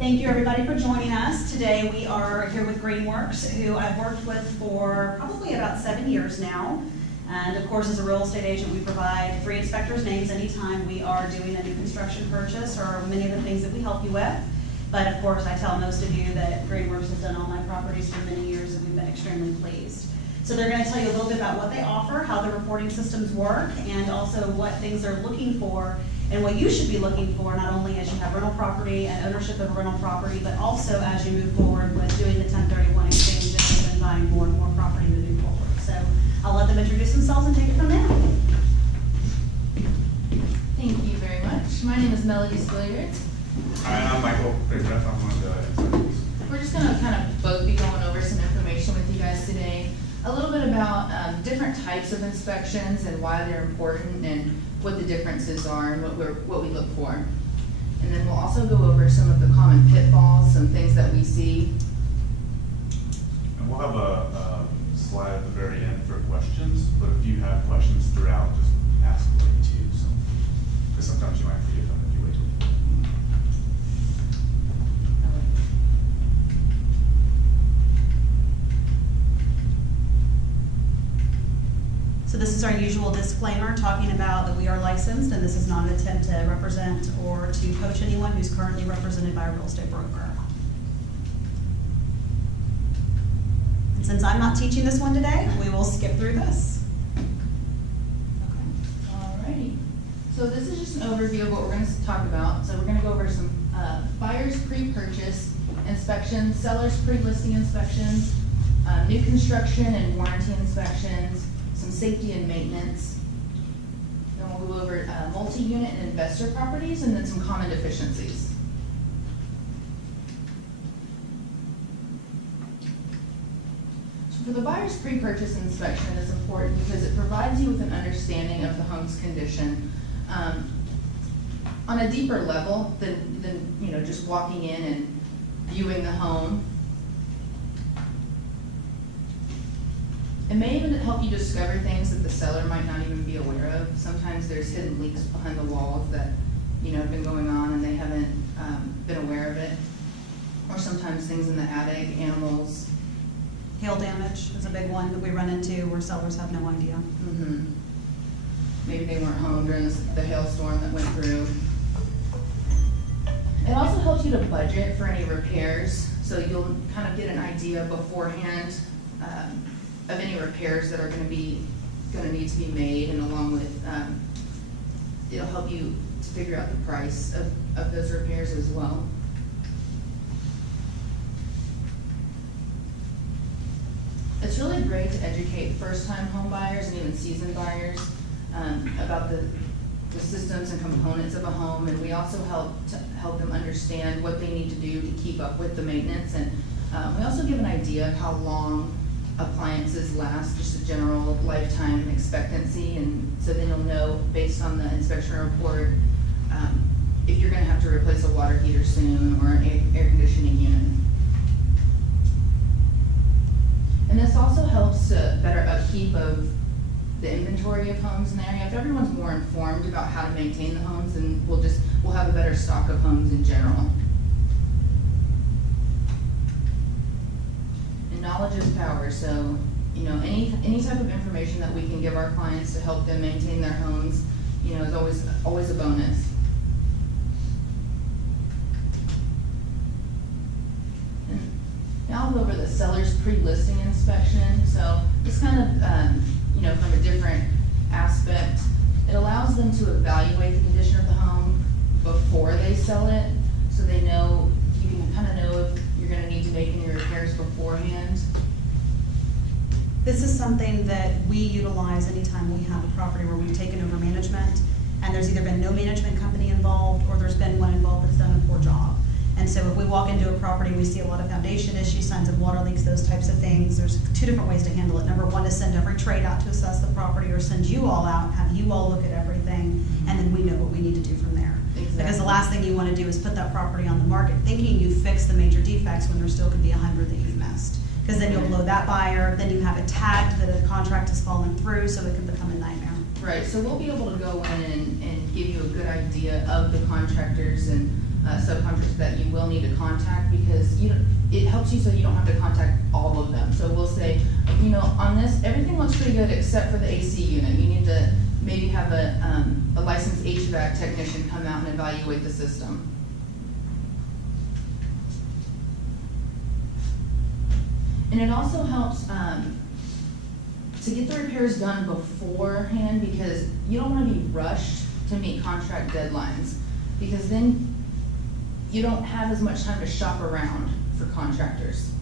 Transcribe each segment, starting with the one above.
Thank you everybody for joining us. Today we are here with GreenWorks, who I've worked with for probably about 7 years now. And of course, as a real estate agent, we provide free inspectors' names anytime we are doing a new construction purchase or many of the things that we help you with. But of course, I tell most of you that GreenWorks has done all my properties for many years and we've been extremely pleased. So they're going to tell you a little bit about what they offer, how the reporting systems work, and also what things they're looking for and what you should be looking for, not only as you have rental property and ownership of a rental property, but also as you move forward with doing the 1031 exchanges and buying more and more property moving forward. So I'll let them introduce themselves and take it from there. Thank you very much. My name is Melody Spilliard. Hi, I'm Michael Pedret. I'm one of the inspectors. We're just going to kind of both be going over some information with you guys today. A little bit about different types of inspections and why they're important and what the differences are and what we look for. And then we'll also go over some of the common pitfalls, some things that we see. And we'll have a slide at the very end for questions, but if you have questions throughout, just ask away too. So, because sometimes you might forget them if you wait till the end. So this is our usual disclaimer talking about that we are licensed and this is not an attempt to represent or to poach anyone who's currently represented by a real estate broker. And since I'm not teaching this one today, we will skip through this. Okay. Alrighty. So this is just an overview of what we're going to talk about. So we're going to go over some buyers pre-purchase inspections, sellers pre-listing inspections, new construction and warranty inspections, some safety and maintenance. Then we'll go over multi-unit and investor properties, and then some common deficiencies. So for the buyer's pre-purchase inspection, it's important because it provides you with an understanding of the home's condition on a deeper level than you know, just walking in and viewing the home. It may even help you discover things that the seller might not even be aware of. Sometimes there's hidden leaks behind the walls that have been going on and they haven't been aware of it. Or sometimes things in the attic, animals. Hail damage is a big one that we run into where sellers have no idea. Mm-hmm. Maybe they weren't home during the hailstorm that went through. It also helps you to budget for any repairs, so you'll kind of get an idea beforehand of any repairs that are going to need to be made, and along with it'll help you to figure out the price of those repairs as well. It's really great to educate first-time home buyers and even seasoned buyers about the systems and components of a home, and we also help them understand what they need to do to keep up with the maintenance, and we also give an idea of how long appliances last, just a general lifetime expectancy, and so then you'll know based on the inspection report if you're going to have to replace a water heater soon or an air conditioning unit. And this also helps to better upkeep of the inventory of homes in the area. If everyone's more informed about how to maintain the homes, then we'll have a better stock of homes in general. Knowledge is power, so any type of information that we can give our clients to help them maintain their homes, is always a bonus. And now I'll go over the seller's pre-listing inspection. So it's kind of from a different aspect. It allows them to evaluate the condition of the home before they sell it, so they know, you can kind of know if you're going to need to make any repairs beforehand. This is something that we utilize anytime we have a property where we've taken over management and there's either been no management company involved or there's been one involved that's done a poor job. And so if we walk into a property, we see a lot of foundation issues, signs of water leaks, those types of things. There's two different ways to handle it. Number one is send every trade out to assess the property, or send you all out, have you all look at everything, and then we know what we need to do from there. Exactly. Because the last thing you want to do is put that property on the market thinking you fixed the major defects when there still could be 100 that you've missed. Because then you'll blow that buyer, then you have it tagged that a contract has fallen through, so it can become a nightmare. Right, so we'll be able to go in and give you a good idea of the contractors and subcontractors that you will need to contact, because it helps you so you don't have to contact all of them. So we'll say, on this, everything looks pretty good except for the AC unit. You need to maybe have a licensed HVAC technician come out and evaluate the system. And it also helps to get the repairs done beforehand, because you don't want to be rushed to meet contract deadlines, because then you don't have as much time to shop around for contractors.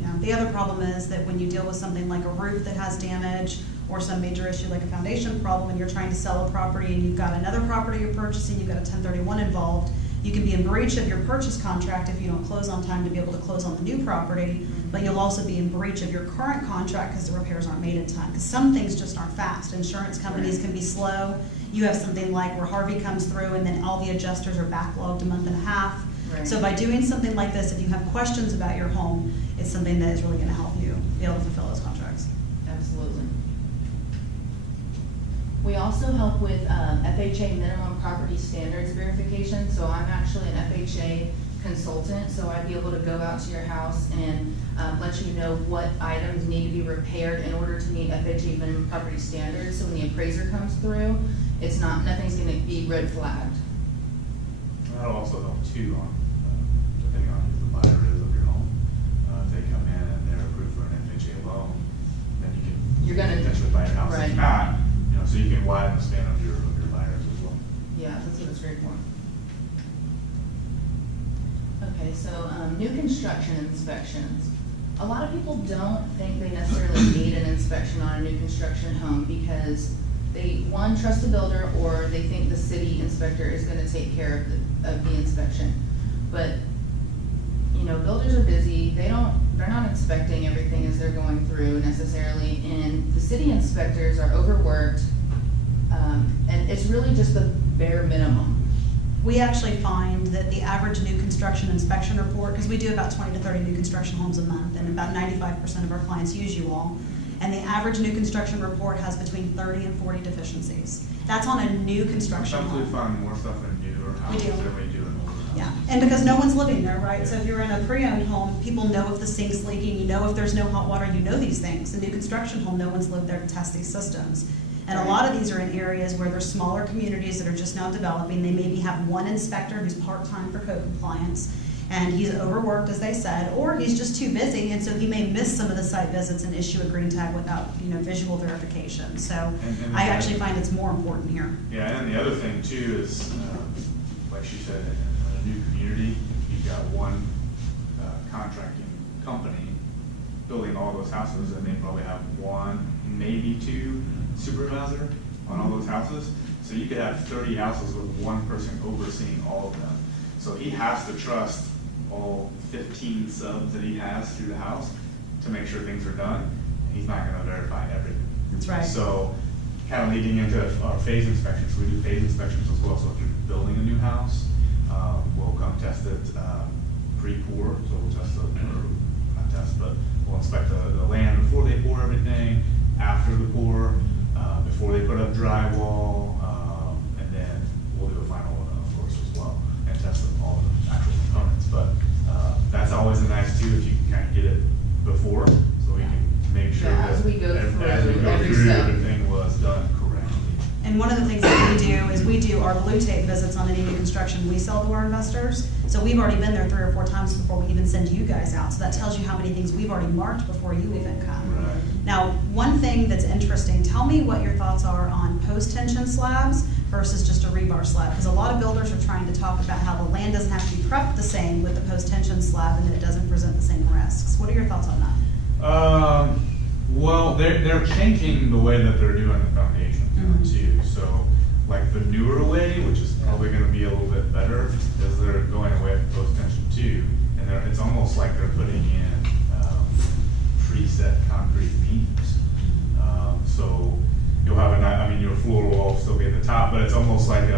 Yeah, the other problem is that when you deal with something like a roof that has damage, or some major issue like a foundation problem, and you're trying to sell a property and you've got another property you're purchasing, you've got a 1031 involved, you can be in breach of your purchase contract if you don't close on time to be able to close on the new property, but you'll also be in breach of your current contract because the repairs aren't made in time. Because some things just aren't fast. Insurance companies can be slow. You have something like where Harvey comes through and then all the adjusters are backlogged a month and a half. Right. So by doing something like this, if you have questions about your home, it's something that is really going to help you be able to fulfill those contracts. Absolutely. We also help with FHA minimum property standards verification. So I'm actually an FHA consultant, so I'd be able to go out to your house and let you know what items need to be repaired in order to meet FHA minimum property standards. So when the appraiser comes through, nothing's going to be red flagged. That'll also help too on, depending on who the buyer is of your home. If they come in and they're approved for an FHA loan, then you can potentially buy your house. Right. If not, so you can widen the span of your buyers as well. Yeah, that's what it's great for. Okay, so new construction inspections. A lot of people don't think they necessarily need an inspection on a new construction home because they, one, trust the builder, or they think the city inspector is going to take care of the inspection. But builders are busy. They're not inspecting everything as they're going through necessarily, and the city inspectors are overworked, and it's really just the bare minimum. We actually find that the average new construction inspection report, because we do about 20 to 30 new construction homes a month, and about 95% of our clients use you all, and the average new construction report has between 30 and 40 deficiencies. That's on a new construction Sometimes we home. find more stuff in newer houses than we do in older houses. Yeah, and because no one's living there, right? So if you're in a pre-owned home, people know if the sink's leaking, you know if there's no hot water, you know these things. A new construction home, no one's lived there to test these systems. And a lot of these are in areas where there's smaller communities that are just now developing. They maybe have one inspector who's part-time for code compliance, and he's overworked, as they said, or he's just too busy, and so he may miss some of the site visits and issue a green tag without visual verification. So and I actually find it's more important here. Yeah, and the other thing too is, like she said, in a new community, you've got one contracting company building all those houses, and they probably have one, maybe two supervisor on all those houses. So you could have 30 houses with one person overseeing all of them. So he has to trust all 15 subs that he has through the house to make sure things are done. And he's not going to verify everything. That's right. So kind of leading into our phase inspections. We do phase inspections as well. So if you're building a new house, we'll come test it pre-pour. So we'll test the, or not test, but we'll inspect the land before they pour everything, after the pour, before they put up drywall, and then we'll do a final one, of course, as well, and test all the actual components. But that's always nice too if you can kind of get it before, so we can make sure that as we go through every through, step, everything was done correctly. And one of the things that we do is we do our blue tape visits on any new construction we sell to our investors. So we've already been there 3 or 4 times before we even send you guys out. So that tells you how many things we've already marked before you even come. Right. Now, one thing that's interesting, tell me what your thoughts are on post-tension slabs versus just a rebar slab. Because a lot of builders are trying to talk about how the land doesn't have to be prepped the same with the post-tension slab and that it doesn't present the same risks. What are your thoughts on that? Well, they're changing the way that they're doing the foundation too. So, like the newer way, which is probably going to be a little bit better, is they're going away from post-tension too, and it's almost like they're putting in preset concrete beams. So you'll have your floor will still be at the top, but it's almost like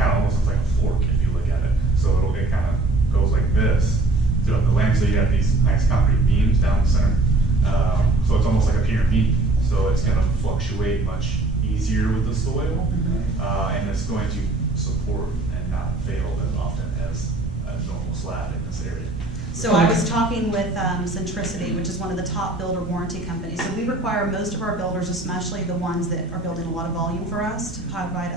almost looks like a fork if you look at it. So it kind of goes like this throughout the land. So you have these nice concrete beams down the center. So it's almost like a pyramid. So it's going to fluctuate much easier with the soil, and it's going to support and not fail as often as a normal slab in this area. So I was talking with Centricity, which is one of the top builder warranty companies. So we require most of our builders, especially the ones that are building a lot of volume for us, to provide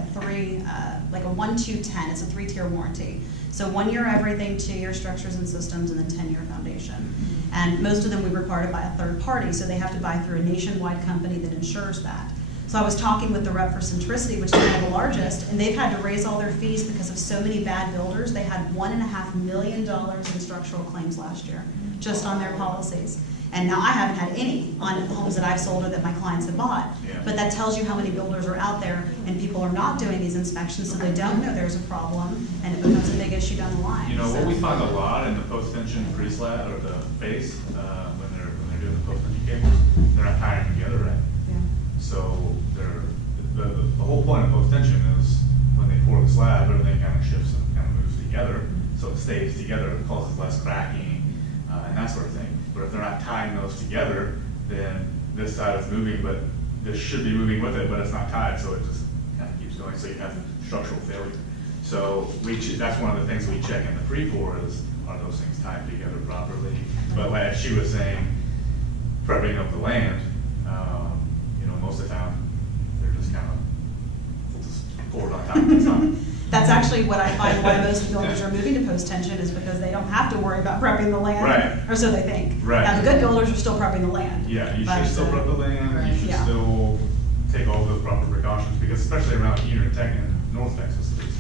like a 1, 2, 10. It's a 3-tier warranty. So 1 year everything, 2 year structures and systems, and then 10-year foundation. And most of them we require to buy a third party, so they have to buy through a nationwide company that insures that. So I was talking with the rep for Centricity, which is one of the largest, and they've had to raise all their fees because of so many bad builders. They had $1.5 million in structural claims last year, just on their policies. And now I haven't had any on homes that I've sold or that my clients have bought. Yeah. But that tells you how many builders are out there, and people are not doing these inspections, so they don't know there's a problem, and it becomes a big issue down the line. You know, what So- we find a lot in the post-tension pre-slab, or the face, when they're doing the post-tension cables, they're not tying them together right. Yeah. So the whole point of post-tension is when they pour the slab, everything kind of shifts and kind of moves together, so it stays together, it causes less cracking, and that sort of thing. But if they're not tying those together, then this side is moving, but this should be moving with it, but it's not tied, so it just kind of keeps going, so you have structural failure. So that's one of the things we check in the pre-pour is, are those things tied together properly? But like she was saying, prepping of the land, you know, most of the time, they're just kind of, we'll just pour it on top of the top. That's actually what I find why most builders are moving to post-tension, is because they don't have to worry about prepping the land. Right. Or so they think. Right. Now, the good builders are still prepping the land. Yeah, you But, should still prep the land, Right. you should Yeah. still take all those proper precautions, because especially around here in North Texas, at least,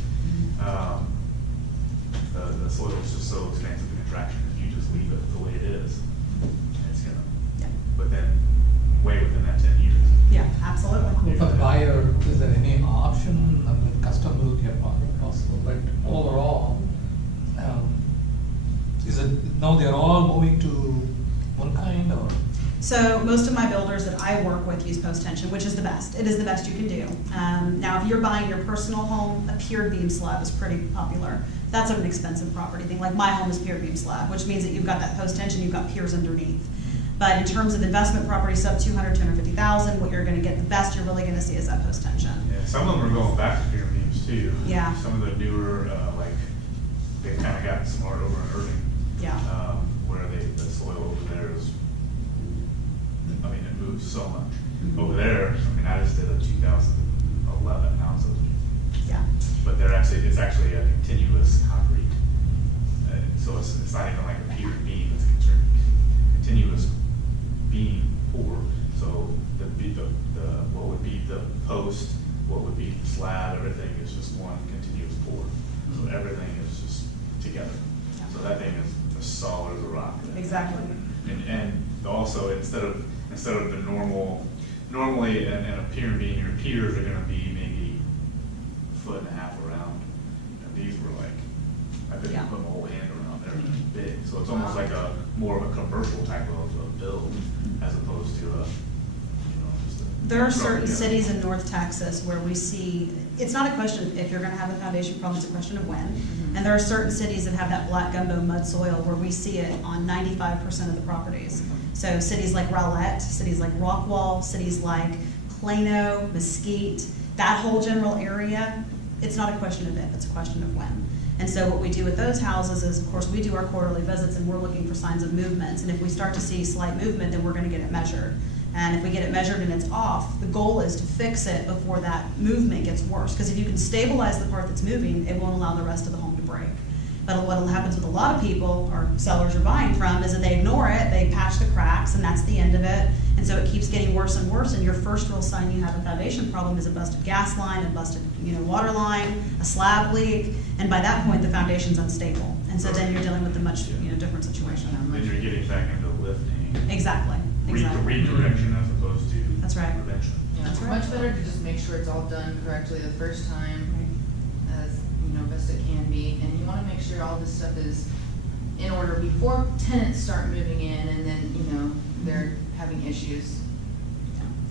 the soil is just so expansive in contraction, if you just leave it the way it is, it's gonna, Yeah. but then, way within that 10 years. Yeah, absolutely. For the buyer, is there any option, I mean, custom build here possible, but overall, is it, now they're all moving to one kind, or? So most of my builders that I work with use post-tension, which is the best. It is the best you can do. Now, if you're buying your personal home, a pier beam slab is pretty popular. That's an expensive property thing. Like my home is pier beam slab, which means that you've got that post-tension, you've got piers underneath. But in terms of investment property, sub 200, 250,000, what you're gonna get, the best you're really gonna see is that post-tension. Yeah, some of them are going back to pier beams too. Yeah. Some of the newer, like, they've kind of gotten smart over in Irving. Yeah. Where the soil over there is, I mean, it moves so much. Mhm. Over there, I mean, I just did a 2011 house, Yeah. but it's actually a continuous concrete. So it's not even like a pier beam, it's a continuous beam pour. So what would be the post, what would be the slab, everything is just one continuous pour. So everything is just together. Yeah. So that thing is as solid as a rock. Exactly. And also, instead of the normally in a pier beam, your piers are gonna be maybe 1.5 feet around. And these were like, I couldn't Yeah. put my whole hand around, they're big. So it's almost like more of a commercial type of build, as opposed to just a. There are certain Yeah. cities in North Texas where we see, it's not a question of if you're gonna have a foundation problem, it's a question of when. And there are certain cities that have that black gumbo mud soil where we see it on 95% of the properties. So cities like Rowlett, cities like Rockwall, cities like Plano, Mesquite, that whole general area, it's not a question of if, it's a question of when. And so what we do with those houses is, of course, we do our quarterly visits and we're looking for signs of movements. And if we start to see slight movement, then we're gonna get it measured. And if we get it measured and it's off, the goal is to fix it before that movement gets worse. Because if you can stabilize the part that's moving, it won't allow the rest of the home to break. But what happens with a lot of people, or sellers are buying from, is that they ignore it, they patch the cracks, and that's the end of it. And so it keeps getting worse and worse, and your first real sign you have a foundation problem is a busted gas line, a busted water line, a slab leak, and by that point, the foundation's unstable. And so then you're dealing with a much different situation. Then you're getting back into lifting. Exactly, exactly. Redirection as opposed to. That's right. Prevention. Yeah, That's it's right. much better to just make sure it's all done correctly the first time, as best it can be, and you want to make sure all this stuff is in order before tenants start moving in, and then they're having issues.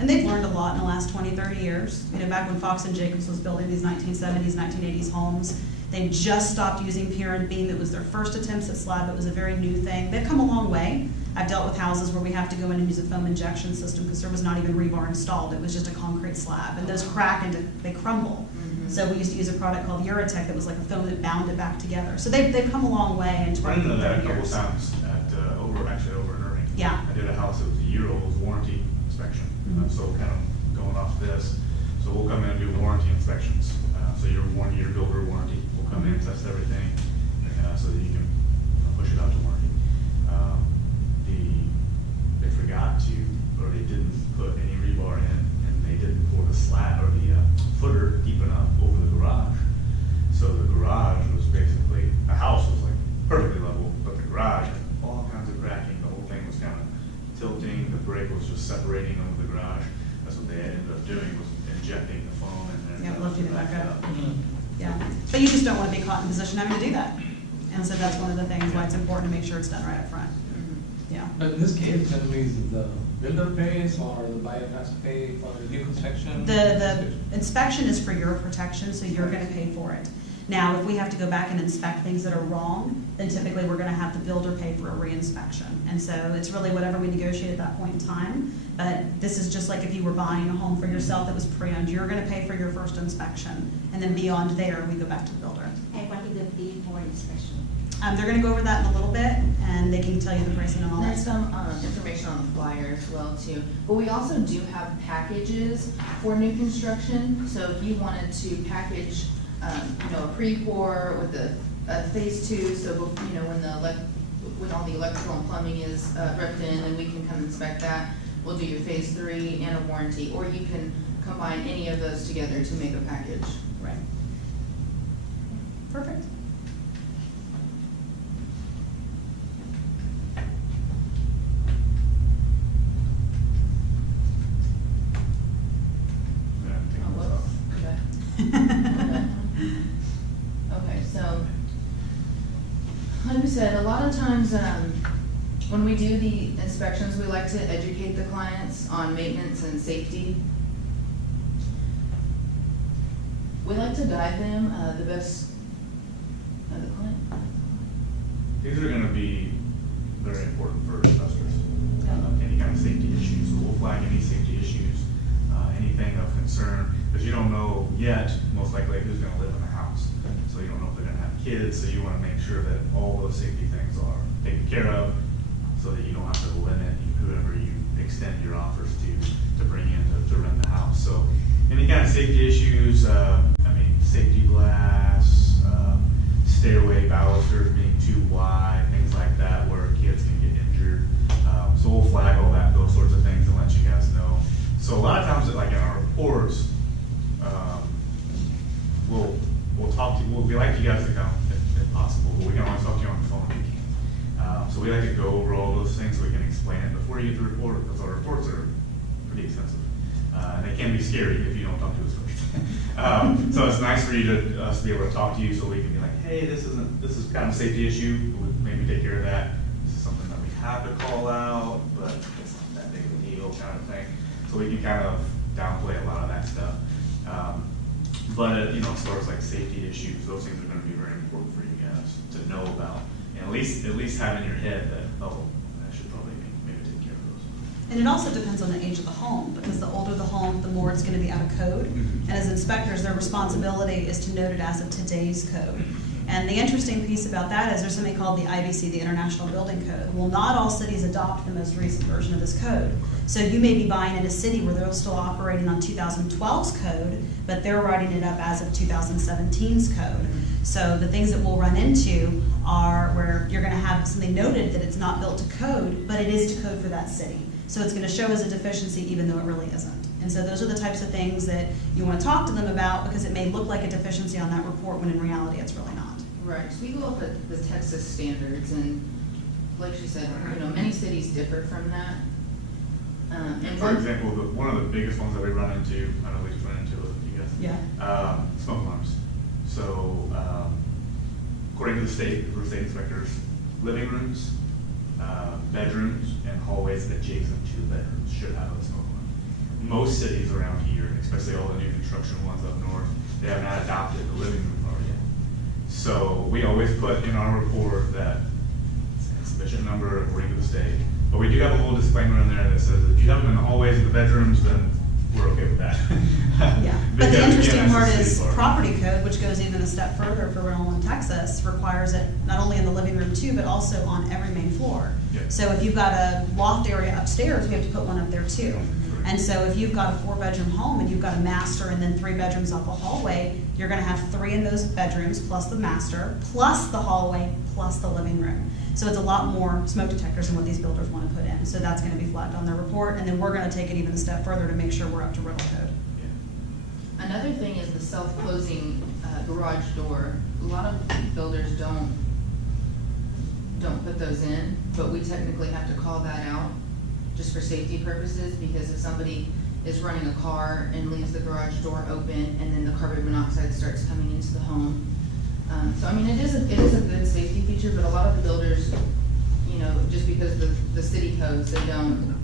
And they've learned a lot in the last 20, 30 years. Back when Fox and Jacobs was building these 1970s, 1980s homes, they just stopped using pier and beam. It was their first attempts at slab. It was a very new thing. They've come a long way. I've dealt with houses where we have to go in and use a foam injection system because there was not even rebar installed. It was just a concrete slab, and those crack and they crumble. So we used to use a product called Uratech that was like a foam that bound it back together. So they've come a long way in 20 Run into that a 30 couple years. times at, over in Irving. Yeah. I did a house that was a year-old warranty inspection, Mhm. so kind of going off this. So we'll come in and do warranty inspections. So your builder warranty, we'll come in, test everything, so that you can push it out to warranty. They forgot to, or they didn't put any rebar in, and they didn't pour the slat or the footer deep enough over the garage. So the garage was basically, the house was like perfectly level, but the garage had all kinds of cracking. The whole thing was kind of tilting. The brake was just separating over the garage. That's what they ended up doing, was injecting the foam in there. Yeah, lifting it back up. Mm. Yeah, but you just don't want to be caught in a position having to do that. And so that's one of the things why it's important to make sure it's done right up front. Yeah. But in this case, generally, is it the builder pays or the buyer has to pay for the new construction? The inspection is for your protection, so you're gonna pay for it. Now, if we have to go back and inspect things that are wrong, then typically we're gonna have the builder pay for a reinspection. And so it's really whatever we negotiate at that point in time. But this is just like if you were buying a home for yourself that was pre-owned, you're gonna pay for your first inspection. And then beyond there, we go back to the builder. And what is the fee for inspection? They're gonna go over that in a little bit, and they can tell you the pricing and all that There's stuff. some information on the flyer as well too. But we also do have packages for new construction. So if you wanted to package, a pre-pour with a phase 2, so when when all the electrical and plumbing is ripped in, then we can come inspect that. We'll do your phase 3 and a warranty, or you can combine any of those together to make a package. Right. Perfect. Yeah, take Oh, those whoops. off. Okay. Okay, so, like we said, a lot of times, when we do the inspections, we like to educate the clients on maintenance and safety. We like to guide them, the best, the client. These are gonna be very important for investors, any kind of safety issues. So we'll flag any safety issues, anything of concern, because you don't know yet, most likely, who's gonna live in the house. So you don't know if they're gonna have kids, so you wanna make sure that all those safety things are taken care of, so that you don't have to limit whoever you extend your offers to bring in to rent the house. So any kind of safety issues, safety glass, stairway balusters being too wide, things like that, where kids can get injured. So we'll flag all those sorts of things and let you guys know. So a lot of times, like in our reports, we'll talk to you, we like you guys to come if possible, but we can always talk to you on the phone if we can. So we like to go over all those things so we can explain it before you get the report, because our reports are pretty extensive. And they can be scary if you don't talk to us first. So it's nice for us to be able to talk to you, so we can be like, hey, this is kind of a safety issue, we'll maybe take care of that. This is something that we have to call out, but it's not that big of a deal kind of thing. So we can kind of downplay a lot of that stuff. But as far as like safety issues, those things are gonna be very important for you guys to know about. And at least have in your head that, oh, I should probably maybe take care of those. And it also depends on the age of the home, because the older the home, the more it's gonna be out of code. And as inspectors, their responsibility is to note it as of today's code. And the interesting piece about that is there's something called the IBC, the International Building Code. Well, not all cities adopt the most recent version of this code. So you may be buying in a city where they're still operating on 2012's code, but they're writing it up as of 2017's code. So the things that we'll run into are where you're gonna have something noted that it's not built to code, but it is to code for that city. So it's gonna show as a deficiency even though it really isn't. And so those are the types of things that you wanna talk to them about, because it may look like a deficiency on that report when in reality it's really not. Right, so we go off the Texas standards, and like she said, many cities differ from that. And For example, one of the biggest ones that we run into, I don't know if we run into it, you guys. Yeah. Smoke alarms. So, according to the state inspectors, living rooms, bedrooms, and hallways adjacent to the bedrooms should have a smoke alarm. Most cities around here, especially all the new construction ones up north, they have not adopted the living room part yet. So we always put in our report that it's an insufficient number according to the state. But we do have a little disclaimer in there that says if you have them in the hallways and the bedrooms, then we're okay with that. Yeah, but the Because, interesting again, part it's a is city park. property code, which goes even a step further for rental in Texas, requires it not only in the living room too, but also on every main floor. Yeah. So if you've got a loft area upstairs, we have to put one up there too. Correct. And so if you've got a 4-bedroom home and you've got a master and then 3 bedrooms off a hallway, you're gonna have 3 in those bedrooms, plus the master, plus the hallway, plus the living room. So it's a lot more smoke detectors than what these builders wanna put in. So that's gonna be flagged on their report, and then we're gonna take it even a step further to make sure we're up to rental code. Yeah. Another thing is the self-closing garage door. A lot of builders don't put those in, but we technically have to call that out just for safety purposes, because if somebody is running a car and leaves the garage door open and then the carbon monoxide starts coming into the home. So I mean, it is a good safety feature, but a lot of the builders, you know, just because of the city codes, they don't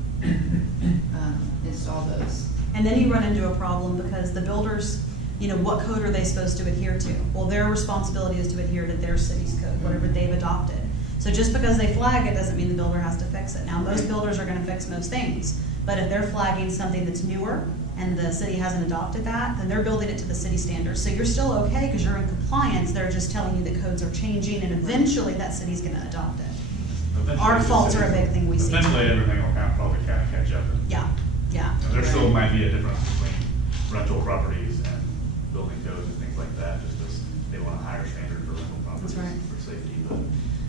install those. And then you run into a problem because the builders, you know, what code are they supposed to adhere to? Well, their responsibility is to adhere to their city's code, whatever they've adopted. So just because they flag it doesn't mean the builder has to fix it. Now, most builders are gonna fix most things, but if they're flagging something that's newer and the city hasn't adopted that, then they're building it to the city standards. So you're still okay because you're in compliance, they're just telling you that codes are changing and eventually that city's gonna adopt it. Eventually, Our the faults are a city- big thing we see. Eventually, everything will probably kind of catch up. Yeah, yeah. And there still might be a difference between rental properties and building codes and things like that, just as they want a higher standard for rental properties right. for safety, but.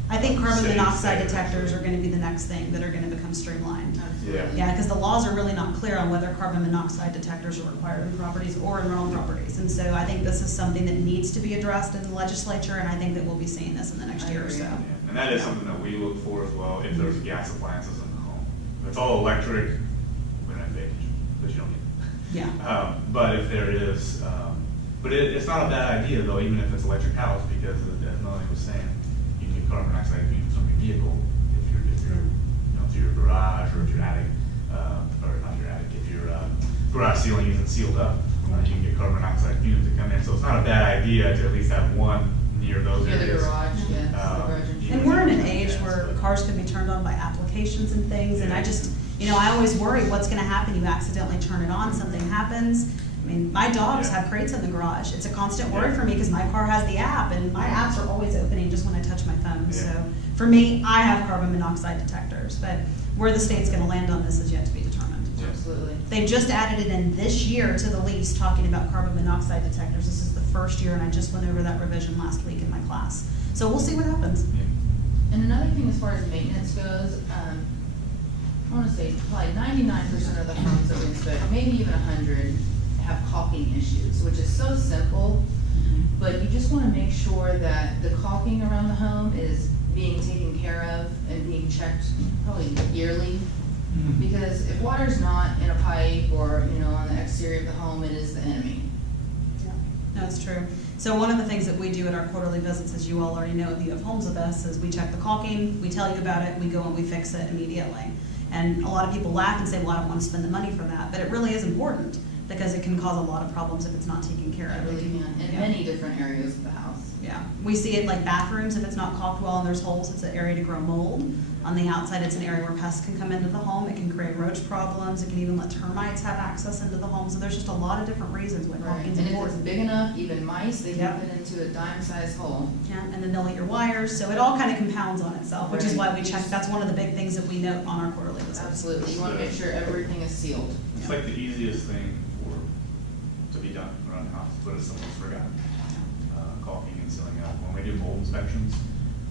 I think carbon City monoxide standards. detectors are gonna be the next thing that are gonna become streamlined. Yeah. Yeah, because the laws are really not clear on whether carbon monoxide detectors are required in properties or in rental properties. And so I think this is something that needs to be addressed in the legislature, and I think that we'll be seeing this in the next year or so. Yeah, and that is something that we look for as well, if there's gas appliances in the home. If it's all electric, we don't have to pay attention, because you don't need it. Yeah, But if there is, but it's not a bad idea though, even if it's electric house, because as Melanie was saying, you can get carbon monoxide fumes from your vehicle if you're, you know, through your garage or if your attic, or not your attic, if your garage ceiling isn't sealed up, you can get carbon monoxide fumes that come in. So it's not a bad idea to at least have one near those Near the areas. garage, yes, the garage and- and we're in an age where cars can be turned on by applications and things, and I just, you know, I always worry what's gonna happen, you accidentally turn it on, something happens. I mean, my dogs Yeah. have crates in the garage, it's a constant worry for me, because my car has the app, and my apps are always opening just when I touch my phone, Yeah. so. For me, I have carbon monoxide detectors, but where the state's gonna land on this is yet to be determined. Yeah. Absolutely. They just added it in this year to the lease, talking about carbon monoxide detectors, this is the first year, and I just went over that revision last week in my class. So we'll see what happens. Yeah. And another thing as far as maintenance goes, I wanna say probably 99% of the homes that we inspect, maybe even 100, have caulking issues, which is so simple, but you just wanna make sure that the caulking around the home is being taken care of and being checked probably yearly. Because if water's not in a pipe or, you know, on the exterior of the home, it is the enemy. That's true. So one of the things that we do at our quarterly visits, as you all already know if you have homes with us, is we check the caulking, we tell you about it, we go and we fix it immediately. And a lot of people laugh and say, well, I don't want to spend the money for that, but it really is important, because it can cause a lot of problems if it's not taken care I of. really can, in Yeah. many different areas of the house. Yeah, we see it like bathrooms, if it's not caulked well and there's holes, it's an area to grow mold. On the outside, it's an area where pests can come into the home, it can create roach problems, it can even let termites have access into the home, so there's just a lot of different reasons why Right, caulking's and if it's important. big enough, even mice, they Yep. can fit into a dime-sized hole. Yeah, and then they'll eat your wires, so it all kind of compounds on itself, which is Right. why we check, that's one of the big things that we note on our quarterly visits. Absolutely, you wanna make sure everything is sealed. It's like the easiest thing to be done around the house, but it's almost forgotten. Caulking and sealing up. When we do mold inspections,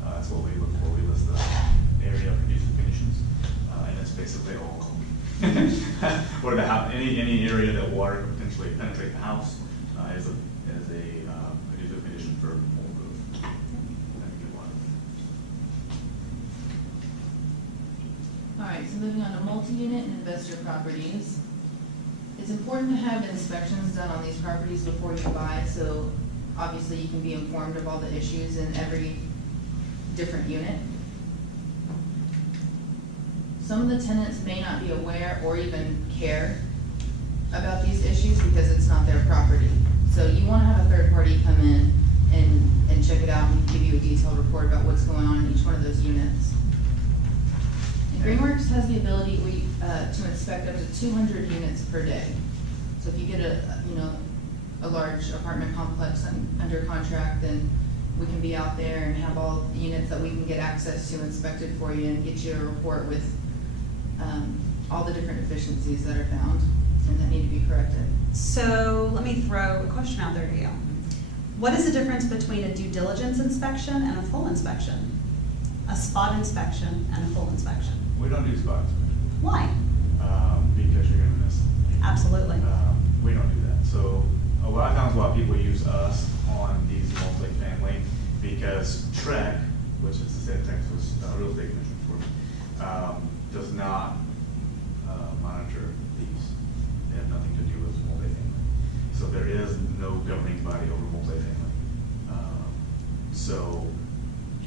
that's what we look for. We list the area of conducive conditions, and it's basically all caulking. Or any area that water could potentially penetrate the house is a conducive condition for mold growth. And good water. All right, so moving on to multi-unit and investor properties. It's important to have inspections done on these properties before you buy, so obviously you can be informed of all the issues in every different unit. Some of the tenants may not be aware or even care about these issues because it's not their property. So you wanna have a third party come in and check it out and give you a detailed report about what's going on in each one of those units. And GreenWorks has the ability to inspect up to 200 units per day. So if you get a large apartment complex under contract, then we can be out there and have all the units that we can get access to inspected for you and get you a report with all the different deficiencies that are found and that need to be corrected. So let me throw a question out there to you. What is the difference between a due diligence inspection and a full inspection? A spot inspection and a full inspection? We don't do spot inspection, Why? because you're gonna miss something. Absolutely. We don't do that. So a lot of times, a lot of people use us on these multifamily because TREC, which is the state of Texas Real Estate Commission, does not monitor these. They have nothing to do with multifamily. So there is no governing body over multifamily. So.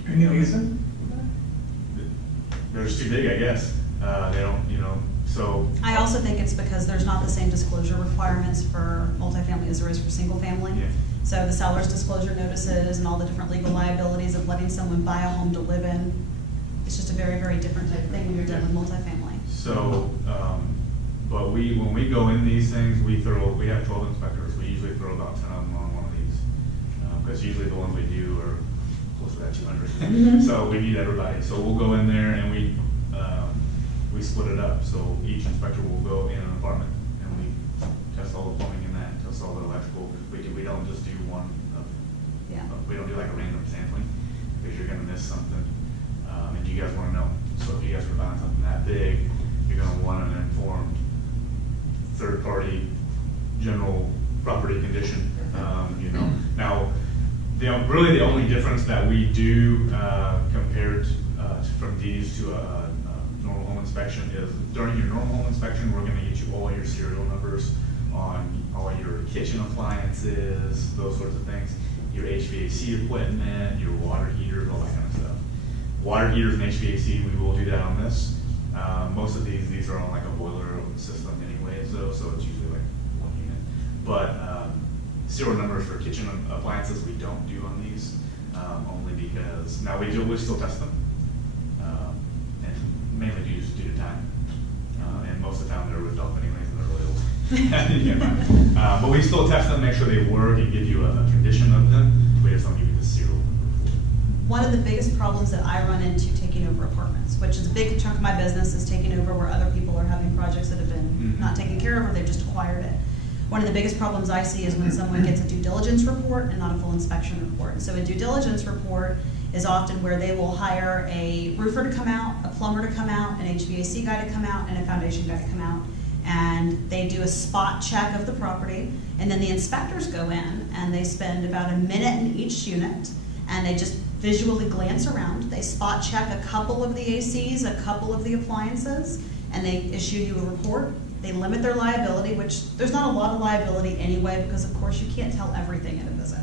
Any reason? They're just too big, I guess. They don't, so. I also think it's because there's not the same disclosure requirements for multifamily as there is for single family. Yeah. So the seller's disclosure notices and all the different legal liabilities of letting someone buy a home to live in, it's just a very, very different type of thing when you're dealing with multifamily. So, but when we go in these things, we have 12 inspectors. We usually throw about 10 of them on one of these. Because usually the ones we do are close to that 200. So we need everybody. So we'll go in there and we split it up. So each inspector will go in an apartment and we test all the plumbing in that, test all the electrical. We don't just do one of them. Yeah. We don't do like a random sampling because you're gonna miss something. And you guys wanna know. So if you guys are buying something that big, you're gonna want an informed third-party general property condition, Now, really the only difference that we do compared from these to a normal home inspection is during your normal home inspection, we're gonna get you all your serial numbers on all your kitchen appliances, those sorts of things, your HVAC equipment, your water heaters, all that kind of stuff. Water heaters and HVAC, we will do that on this. Most of these are on like a boiler system anyways, though, so it's usually like one unit. But serial numbers for kitchen appliances we don't do on these, only because now we still test them, and mainly due to time. And most of the time they're ripped off anyways, and they're really old. But we still test them, make sure they work, and give you a condition of them. We just don't give you the serial number for it. One of the biggest problems that I run into taking over apartments, which is a big chunk of my business, is taking over where other people are having projects that have been not taken care of or they've just acquired it. One of the biggest problems I see is when someone gets a due diligence report and not a full inspection report. So a due diligence report is often where they will hire a roofer to come out, a plumber to come out, an HVAC guy to come out, and a foundation guy to come out. And they do a spot check of the property, and then the inspectors go in and they spend about a minute in each unit, and they just visually glance around. They spot check a couple of the ACs, a couple of the appliances, and they issue you a report. They limit their liability, which there's not a lot of liability anyway, because of course you can't tell everything in a visit.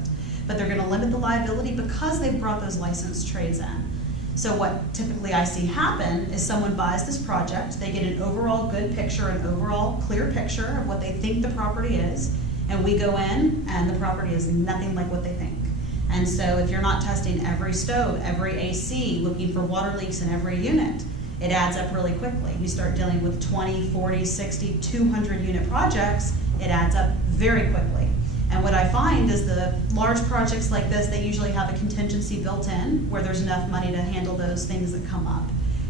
But they're gonna limit the liability because they've brought those licensed trades in. So what typically I see happen is someone buys this project, they get an overall good picture, an overall clear picture of what they think the property is, and we go in and the property is nothing like what they think. And so if you're not testing every stove, every AC, looking for water leaks in every unit, it adds up really quickly. You start dealing with 20, 40, 60, 200 unit projects, it adds up very quickly. And what I find is the large projects like this, they usually have a contingency built in where there's enough money to handle those things that come up.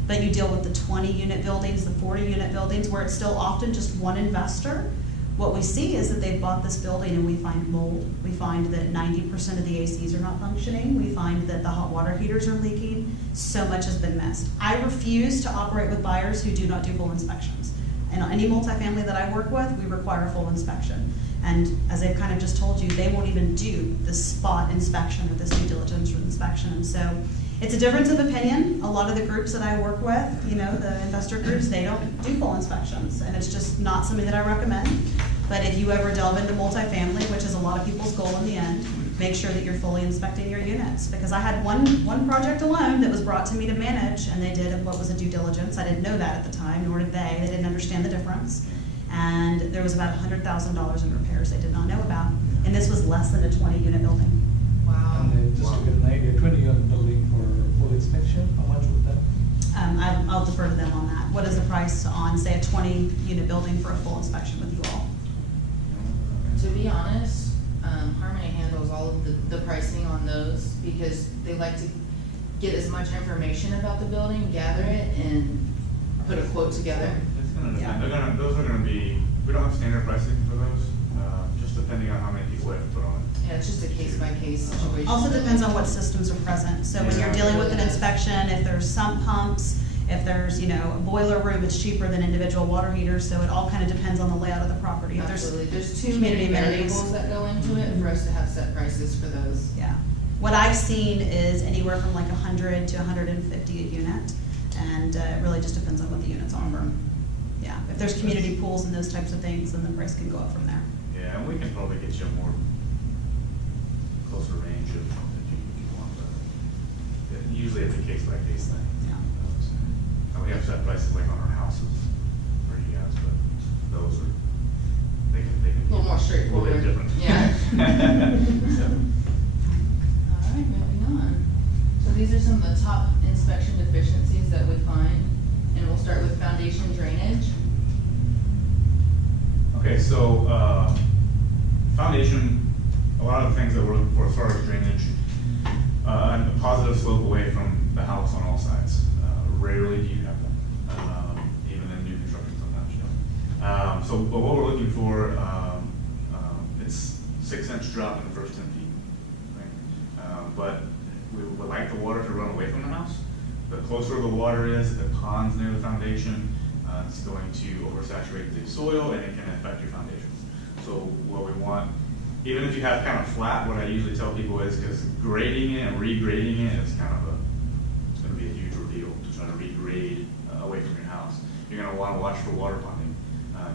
But you deal with the 20 unit buildings, the 40 unit buildings, where it's still often just one investor. What we see is that they've bought this building and we find mold. We find that 90% of the ACs are not functioning. We find that the hot water heaters are leaking. So much has been missed. I refuse to operate with buyers who do not do full inspections. And any multifamily that I work with, we require a full inspection. And as I've kind of just told you, they won't even do the spot inspection or this due diligence inspection. And so it's a difference of opinion. A lot of the groups that I work with, the investor groups, they don't do full inspections. And it's just not something that I recommend. But if you ever delve into multifamily, which is a lot of people's goal in the end, make sure that you're fully inspecting your units. Because I had one project alone that was brought to me to manage, and they did what was a due diligence. I didn't know that at the time, nor did they. They didn't understand the difference. And there was about $100,000 in repairs they did not know about. And this was less than a 20-unit building. Wow. And then just to get an idea, 20-unit building for full inspection, how much would that? I'll defer to them on that. What is the price on, say, a 20-unit building for a full inspection with you all? To be honest, Harmony handles all of the pricing on those because they like to get as much information about the building, gather it, and put a quote together. It's gonna Yeah. depend, those are gonna be, we don't have standard pricing for those, just depending on how many people we have to put on it. Yeah, it's just a case-by-case situation. Also depends on what systems are present. So when you're dealing with an inspection, if there's sump pumps, if there's, a boiler room, it's cheaper than individual water heaters, so it all kind of depends on the layout of the property. If there's Absolutely, there's too community many amenities. variables that go into it for us to have set prices for those. Yeah. What I've seen is anywhere from like 100 to 150 a unit, and it really just depends on what the units offer. Yeah, if there's community pools and those types of things, then the price can go up from there. Yeah, and we can probably get you a more closer range if you want, but usually it's a case-by-case thing. Yeah. And we have set prices like on our houses for you guys, but those are, they can be A little more straightforward. A little bit different. Yeah. So, All right, moving on. So these are some of the top inspection deficiencies that we find, and we'll start with foundation drainage. Okay, so, foundation, a lot of the things that we're looking for as far as drainage, and a positive slope away from the house on all sides. Rarely do you have that, even in new construction sometimes you don't. So, but what we're looking for, it's 6-inch drop in the first 10 feet. Right? But we would like the water to run away from the house. The closer the water is, if the pond's near the foundation, it's going to oversaturate the soil and it can affect your foundation. So what we want, even if you have kind of flat, what I usually tell people is, because grading it and regrading it is kind of it's going to be a huge ordeal to try to regrade away from your house. You're going to want to watch for water ponding.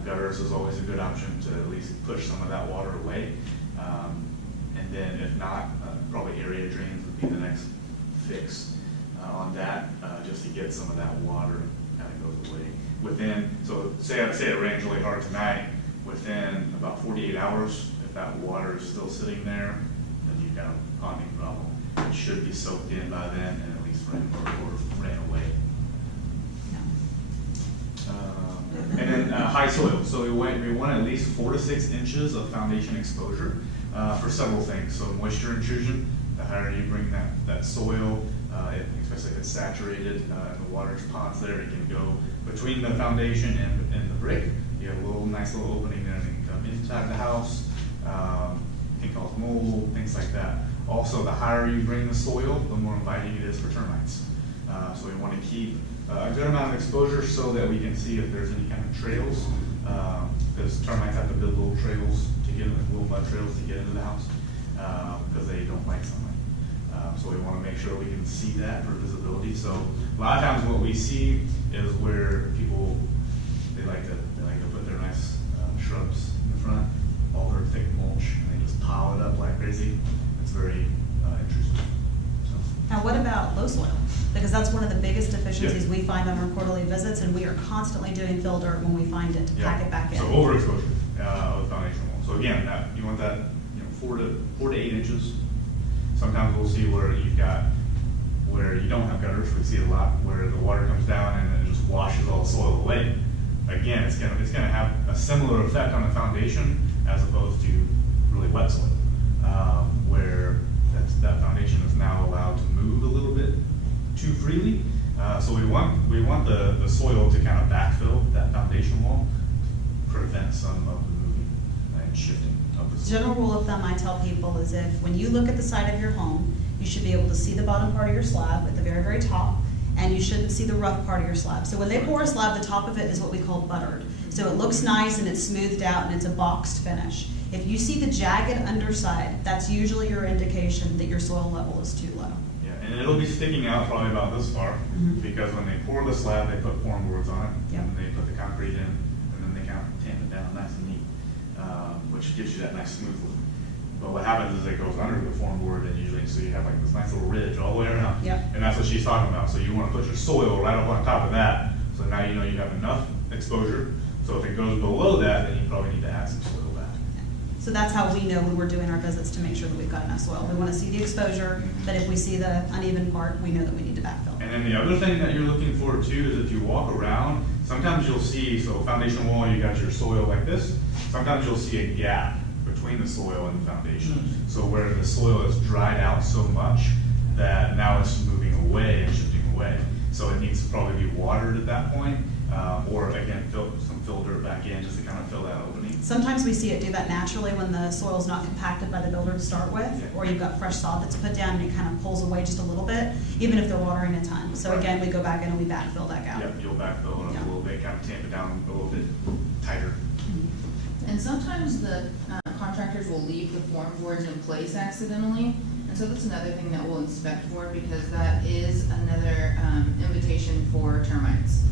Gutters is always a good option to at least push some of that water away. And then if not, probably area drains would be the next fix on that, just to get some of that water kind of goes away. So say it rains really hard tonight, within about 48 hours, if that water is still sitting there, then you've got a ponding problem. It should be soaked in by then and at least ran away. And then high soil. So we want at least 4 to 6 inches of foundation exposure for several things. So moisture intrusion, the higher you bring that soil, especially if it's saturated and the water's ponds there, it can go between the foundation and the brick. You have a nice little opening there and it can come inside the house. Can cause mold, things like that. Also, the higher you bring the soil, the more inviting it is for termites. So we want to keep a good amount of exposure so that we can see if there's any kind of trails, because termites have to build little trails to get in, little mud trails to get into the house, because they don't like sunlight. So we want to make sure we can see that for visibility. So a lot of times what we see is where people, they like to put their nice shrubs in the front, all their thick mulch, and they just pile it up like crazy. It's very intrusive. So. Now, what about low soil? Because that's one of the biggest deficiencies we find on our quarterly visits, and we are constantly doing fill dirt when we find it to pack it back in. So overexposure of the foundation wall. So again, you want that 4 to 8 inches. Sometimes we'll see where you don't have gutters. We see a lot where the water comes down and it just washes all the soil away. Again, it's gonna have a similar effect on the foundation as opposed to really wet soil, where that foundation is now allowed to move a little bit too freely. So we want the soil to kind of backfill that foundation wall, prevent some of the moving and shifting of the soil. General rule of thumb I tell people is if, when you look at the side of your home, you should be able to see the bottom part of your slab at the very, very top, and you shouldn't see the rough part of your slab. So when they pour a slab, the top of it is what we call buttered. So it looks nice and it's smoothed out and it's a boxed finish. If you see the jagged underside, that's usually your indication that your soil level is too low. Yeah, and it'll be sticking out probably about this far, because when they pour the slab, they put form boards on it, Yep. and they put the concrete in, and then they kind of tamp it down nice and neat, which gives you that nice smooth look. But what happens is it goes under the form board, and usually, so you have like this nice little ridge all the way around. Yep. And that's what she's talking about. So you want to put your soil right up on top of that, so now you know you have enough exposure. So if it goes below that, then you probably need to add some soil back. So that's how we know when we're doing our visits to make sure that we've got enough soil. We want to see the exposure, but if we see the uneven part, we know that we need to backfill. And then the other thing that you're looking for too is if you walk around, sometimes you'll see, so foundation wall, you got your soil like this. Sometimes you'll see a gap between the soil and the foundation. So where the soil is dried out so much that now it's moving away and shifting away. So it needs to probably be watered at that point, or again, fill dirt back in just to kind of fill that opening. Sometimes we see it do that naturally when the soil's not compacted by the builder to start with, Yeah. or you've got fresh sod that's put down and it kind of pulls away just a little bit, even if they're watering a ton. So Right. again, we go back in and we backfill that gap. Yep, you'll backfill it Yeah. up a little bit, kind of tamp it down a little bit tighter. And sometimes the contractors will leave the form boards in place accidentally, and so that's another thing that we'll inspect for, because that is another invitation for termites.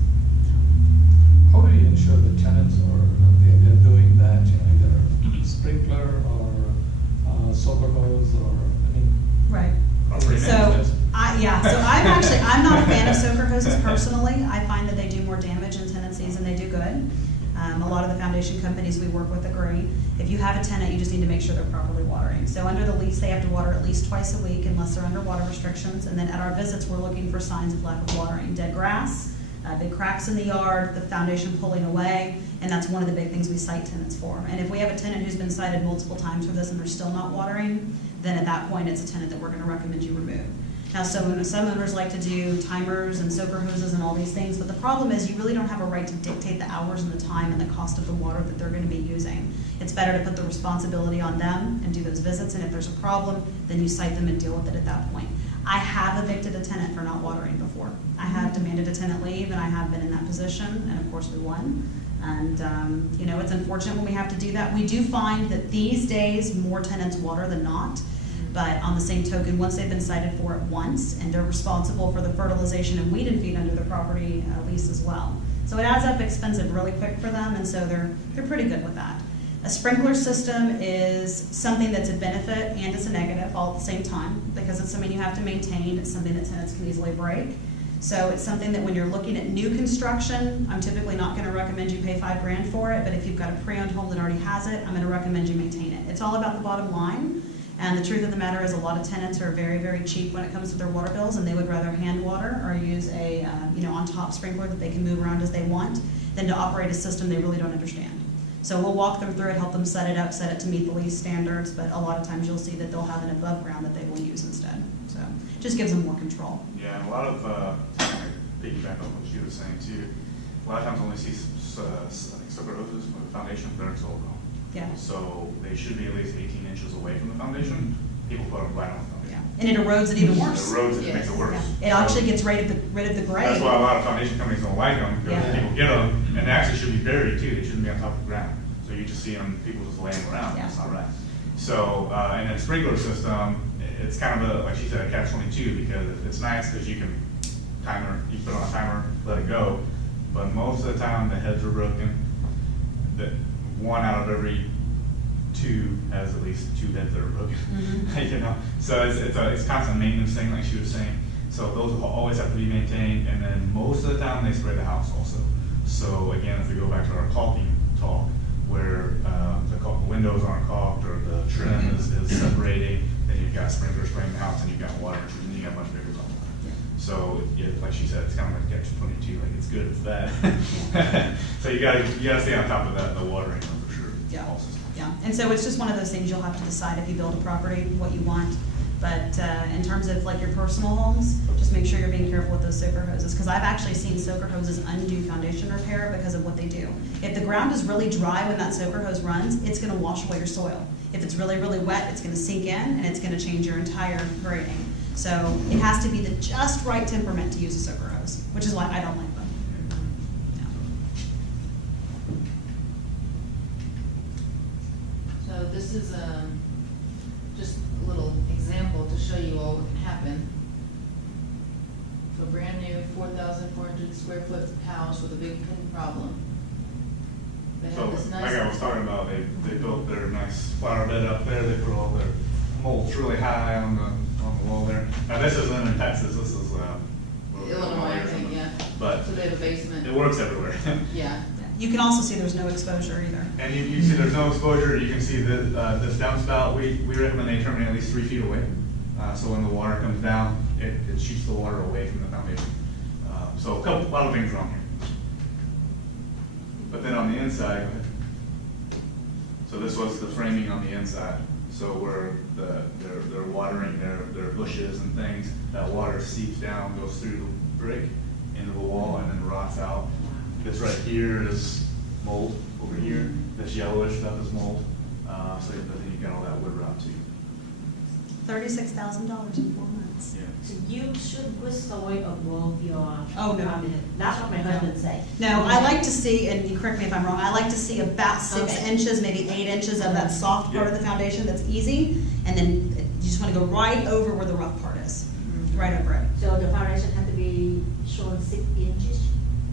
How do you ensure the tenants are, they're doing that, either sprinkler or solar hose or, I mean? Right. Property So, maintenance. I'm not a fan of soaker hoses personally. I find that they do more damage in tenancies than they do good. A lot of the foundation companies we work with agree. If you have a tenant, you just need to make sure they're properly watering. So under the lease, they have to water at least twice a week unless they're under water restrictions. And then at our visits, we're looking for signs of lack of watering. Dead grass, big cracks in the yard, the foundation pulling away, and that's one of the big things we cite tenants for. And if we have a tenant who's been cited multiple times for this and they're still not watering, then at that point, it's a tenant that we're gonna recommend you remove. Now, some owners like to do timers and soaker hoses and all these things, but the problem is you really don't have a right to dictate the hours and the time and the cost of the water that they're gonna be using. It's better to put the responsibility on them and do those visits, and if there's a problem, then you cite them and deal with it at that point. I have evicted a tenant for not watering before. I have demanded a tenant leave, and I have been in that position, and of course we won. And, it's unfortunate when we have to do that. We do find that these days, more tenants water than not. But on the same token, once they've been cited for it once, and they're responsible for the fertilization and weed and feed under the property lease as well. So it adds up expensive really quick for them, and so they're pretty good with that. A sprinkler system is something that's a benefit and it's a negative all at the same time, because it's something you have to maintain, it's something that tenants can easily break. So it's something that when you're looking at new construction, I'm typically not gonna recommend you pay $5,000 for it, but if you've got a pre-owned home that already has it, I'm gonna recommend you maintain it. It's all about the bottom line. And the truth of the matter is a lot of tenants are very, very cheap when it comes to their water bills, and they would rather hand water or use a, on-top sprinkler that they can move around as they want than to operate a system they really don't understand. So we'll walk them through it, help them set it up, set it to meet the lease standards, but a lot of times you'll see that they'll have an above ground that they will use instead. So it just gives them more control. Yeah, and a lot of, piggyback on what she was saying too, a lot of times I only see soaker hoses for the foundation if they're installed wrong. Yeah. So they should be at least 18 inches away from the foundation. People put them right on the Yeah. foundation. And it erodes it even worse. It erodes it, Yes. makes it worse. Yeah. It actually gets rid of the grade. That's why a lot of foundation companies don't like them, because Yeah. people get them, and they actually should be buried too, they shouldn't be on top of the ground. So you just see them, people just laying around, Yeah. that's not right. So, and then sprinkler system, it's kind of a, like she said, a catch-22, because it's nice because you can you put on a timer, let it go, but most of the time the heads are broken. That one out of every two has at least two heads that are broken. Mhm. So it's constant maintenance thing, like she was saying. So those will always have to be maintained, and then most of the time they spray the house also. So again, if we go back to our caulking talk, where the windows aren't caulked or the trim is separating, then you've got sprinklers spraying the house, and you've got water intrusion, and you got a much bigger problem. So, yeah, like she said, it's kind of like catch-22, like it's good, it's bad. So you gotta stay on top of that, the watering for sure. Yeah. All systems. Yeah, and so it's just one of those things you'll have to decide if you build a property, what you want. But in terms of like your personal homes, just make sure you're being careful with those soaker hoses, because I've actually seen soaker hoses undo foundation repair because of what they do. If the ground is really dry when that soaker hose runs, it's gonna wash away your soil. If it's really, really wet, it's gonna sink in and it's gonna change your entire grading. So it has to be the just right temperament to use a soaker hose, which is why I don't like them. So this is just a little example to show you all what can happen. So brand new 4,400 square foot house with a big pin problem. They So, have this nice. like I was talking about, they built their nice flower bed up there, they put all their mulch really high on the wall there. Now, this isn't in Texas, this is, Illinois, I or think, something. yeah. But So they have a basement. it works everywhere. Yeah. You can also see there's no exposure either. And you see there's no exposure, you can see that this downspout, we recommend they terminate at least 3 feet away. So when the water comes down, it shoots the water away from the foundation. So a lot of things wrong here. But then on the inside, So this was the framing on the inside. So where they're watering their bushes and things, that water seeps down, goes through the brick into the wall and then rots out. This right here is mold over here. This yellowish stuff is mold. But then you got all that wood rot too. $36,000 in 4 months. Yeah. So you should put soil above your. Oh, no. That's what my husband say. No, I like to see, and you correct me if I'm wrong, I like to see about 6 Okay. inches, maybe 8 inches of that soft part of the foundation that's easy, and then you just want to go right over where the rough part is, right over it. So the foundation has to be shown 6 inches?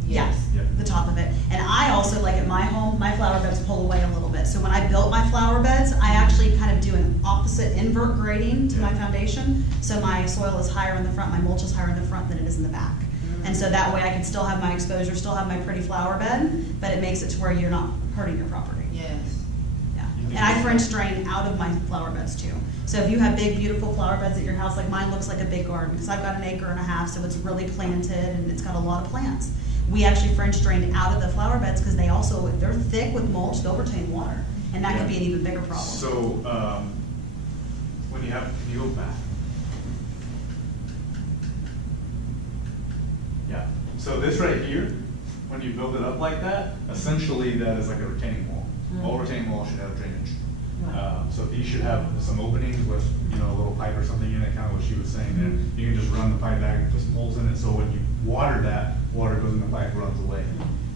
Yes, Yep. the top of it. And I also, like at my home, my flower beds pull away a little bit. So when I built my flower beds, I actually kind of do an opposite invert grading to my foundation. So my soil is higher in the front, my mulch is higher in the front than it is in the back. And so that way I can still have my exposure, still have my pretty flower bed, but it makes it to where you're not hurting your property. Yes. Yeah. And I French drain out of my flower beds too. So if you have big, beautiful flower beds at your house, like mine looks like a big garden, because I've got an acre and a half, so it's really planted and it's got a lot of plants. We actually French drained out of the flower beds because they're thick with mulch, they'll retain water. And that could be an even bigger problem. So, can you go back? Yeah, so this right here, when you build it up like that, essentially that is like a retaining wall. All retaining walls should have drainage. So these should have some openings with, a little pipe or something in it, kind of what she was saying there. You can just run the pipe back and put some holes in it, so when you water that, water goes in the pipe, runs away,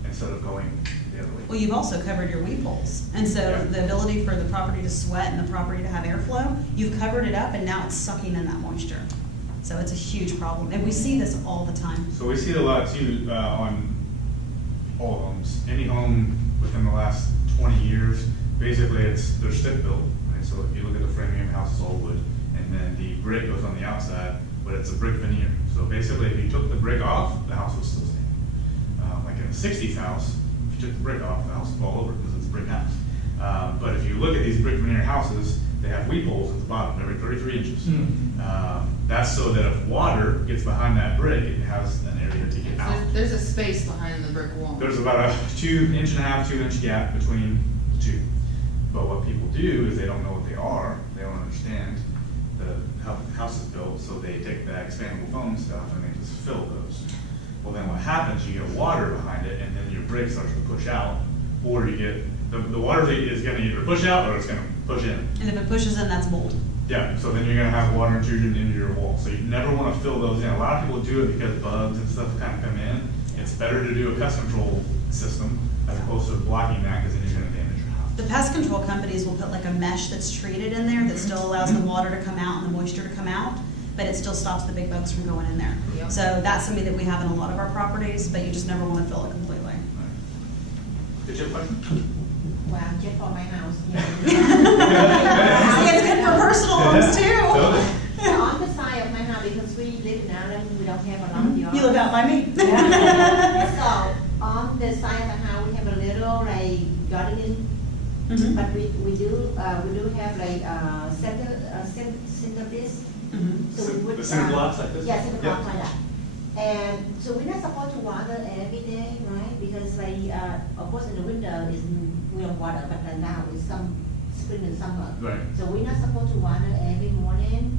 instead of going the other way. Well, you've also covered your weed holes. And so Yeah. the ability for the property to sweat and the property to have airflow, you've covered it up and now it's sucking in that moisture. So it's a huge problem. And we see this all the time. So we see it a lot too, on all homes. Any home within the last 20 years, basically they're stick built. Right? So if you look at the framing of the house, it's all wood. And then the brick goes on the outside, but it's a brick veneer. So basically if you took the brick off, the house would still stand. Like in a 60s house, if you took the brick off, the house would fall over because it's a brick house. But if you look at these brick veneer houses, they have weep holes at the bottom, every 33 inches. That's so that if water gets behind that brick, it has an area to get out. There's a space behind the brick wall. There's about a 2.5 inch, 2 inch gap between the two. But what people do is they don't know what they are. They don't understand how the house is built, so they take the expandable foam stuff and they just fill those. Well, then what happens, you get water behind it, and then your brick starts to push out, or you get, the water is gonna either push out or it's gonna push in. And if it pushes in, that's mold. Yeah, so then you're gonna have water intrusion into your wall. So you never wanna fill those in. A lot of people do it because bugs and stuff kind of come in. It's better to do a pest control system as opposed to blocking that, because then you're gonna damage your house. The pest control companies will put like a mesh that's treated in there that still allows the water to come out and the moisture to come out, but it still stops the big bugs from going in there. Yep. So that's something that we have in a lot of our properties, but you just never want to fill it completely. Did you have a question? Wow, just for my house. See, it's good for personal homes too. Totally. So on the side of my house, because we live in Ireland, we don't have a lot of yard. You live out by me. So on the side of the house, we have a little like gardening, Mhm. but we do have like centerpiece. Mhm. So we put The center blocks like this? Yeah, center Yeah. block like that. And so we're not supposed to water every day, right? Because like of course in the winter is we don't water, but then now it's some spring and summer. Right. So we're not supposed to water every morning.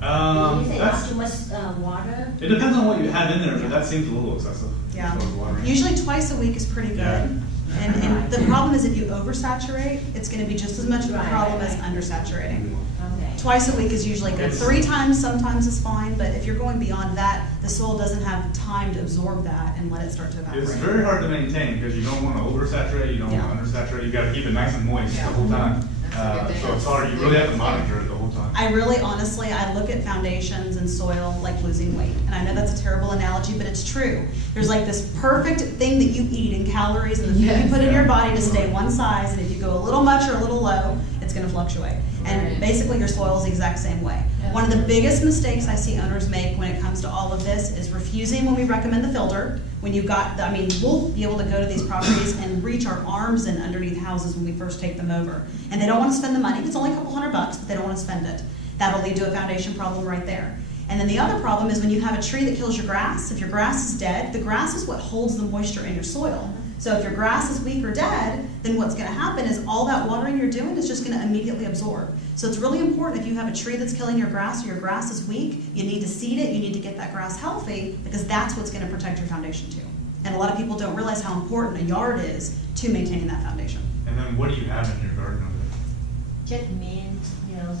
You say not That's, too much water. it depends on what you have in there, but that seems a little excessive. Yeah. as far as watering. Usually twice a week is pretty good. Yeah. And the problem is if you oversaturate, it's going to be just as much of a Right, problem right, as right. undersaturating. Okay. Twice a week is usually good. It's- 3 times sometimes is fine, but if you're going beyond that, the soil doesn't have time to absorb that and let it start to evaporate. It's very hard to maintain because you don't want to oversaturate, you don't want to undersaturate, you gotta keep it nice and moist the Yeah. whole time. That's a good thing. So it's hard, you really have to monitor it the whole time. I really, honestly, I look at foundations and soil like losing weight. And I know that's a terrible analogy, but it's true. There's like this perfect thing that you eat in calories and the food you Yes. put in your body to stay one size. And if you go a little much or a little low, it's gonna fluctuate. And Right. basically your soil is the exact same way. Yeah. One of the biggest mistakes I see owners make when it comes to all of this is refusing when we recommend the filter. When you've got, I mean, we'll be able to go to these properties and reach our arms in underneath houses when we first take them over. And they don't want to spend the money. It's only a couple $100, but they don't want to spend it. That'll lead to a foundation problem right there. And then the other problem is when you have a tree that kills your grass. If your grass is dead, the grass is what holds the moisture in your soil. So if your grass is weak or dead, then what's gonna happen is all that watering you're doing is just gonna immediately absorb. So it's really important if you have a tree that's killing your grass or your grass is weak, you need to seed it, you need to get that grass healthy, because that's what's gonna protect your foundation too. And a lot of people don't realize how important a yard is to maintaining that foundation. And then what do you have in your garden over there? Just mint,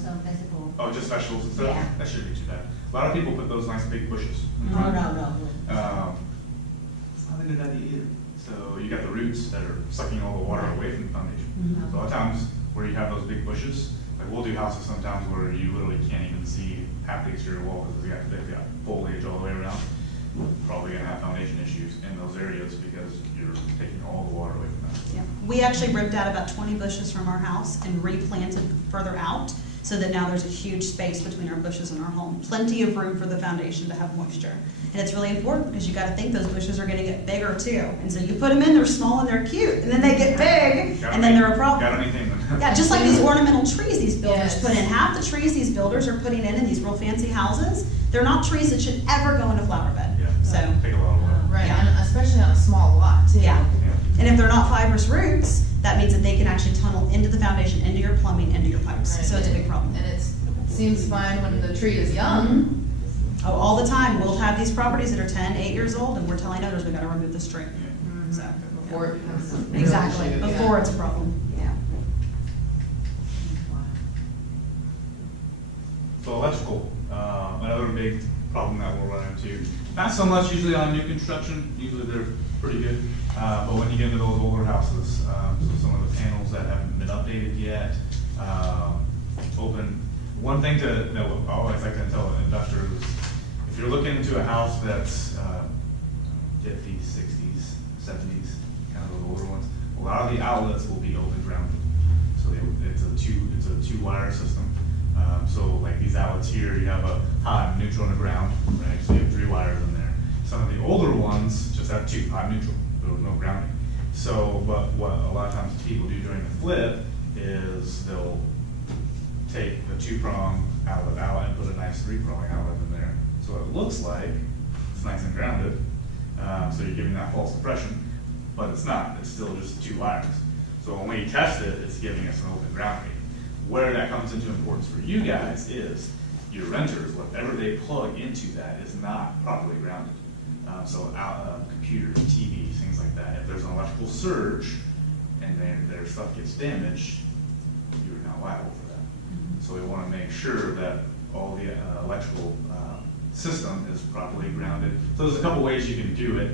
some vegetable. Oh, just vegetables and stuff? Yeah. That shouldn't be too bad. A lot of people put those nice big bushes. No. It's not a good idea either. So you got the roots that are sucking all the water away from the foundation. Mhm. So a lot of times where you have those big bushes, like we'll do houses sometimes where you literally can't even see half the exterior wall because they've got foliage all the way around. Probably gonna have foundation issues in those areas because you're taking all the water away from that. Yeah. We actually ripped out about 20 bushes from our house and replanted further out, so that now there's a huge space between our bushes and our home. Plenty of room for the foundation to have moisture. And it's really important because you gotta think those bushes are gonna get bigger too. And so you put them in, they're small and they're cute, and then they get big, and then they're a problem. Gotta maintain them. Yeah, just like these ornamental trees these builders Yes. put in. Half the trees these builders are putting in these real fancy houses, they're not trees that should ever go in a flower bed. Yeah. So, Take a lot of water. Right, Yeah. and especially on a small lot too. yeah. Yeah. And if they're not fibrous roots, that means that they can actually tunnel into the foundation, into your plumbing, into your pipes. Right, So it's a big problem. And it seems fine when the tree is young. Oh, all the time. We'll have these properties that are 10, 8 years old, and we're telling others we gotta remove this tree. Yeah. So, Before it becomes a real exactly, issue, before yeah. it's a problem. Yeah. So electrical, another big problem that we'll run into. Not so much usually on new construction, usually they're pretty good. But when you get into those older houses, so some of the panels that haven't been updated yet, one thing that I always like to tell investors, if you're looking into a house that's 50s, 60s, 70s, kind of those older ones, a lot of the outlets will be open grounded. So it's a two-wire system. So like these outlets here, you have a hot, neutral, and a ground, right? So you have 3 wires in there. Some of the older ones just have 2, hot, neutral, there's no grounding. So, but what a lot of times people do during the flip is they'll take the 2-prong outlet out and put a nice 3-prong outlet in there. So it looks like it's nice and grounded. So you're giving that false impression, but it's not, it's still just 2 wires. So when we test it, it's giving us an open ground rate. Where that comes into importance for you guys is your renters, whatever they plug into that is not properly grounded. So computers, TVs, things like that. If there's an electrical surge and their stuff gets damaged, you're not liable for that. So we want to make sure that all the electrical system is properly grounded. So there's a couple ways you can do it.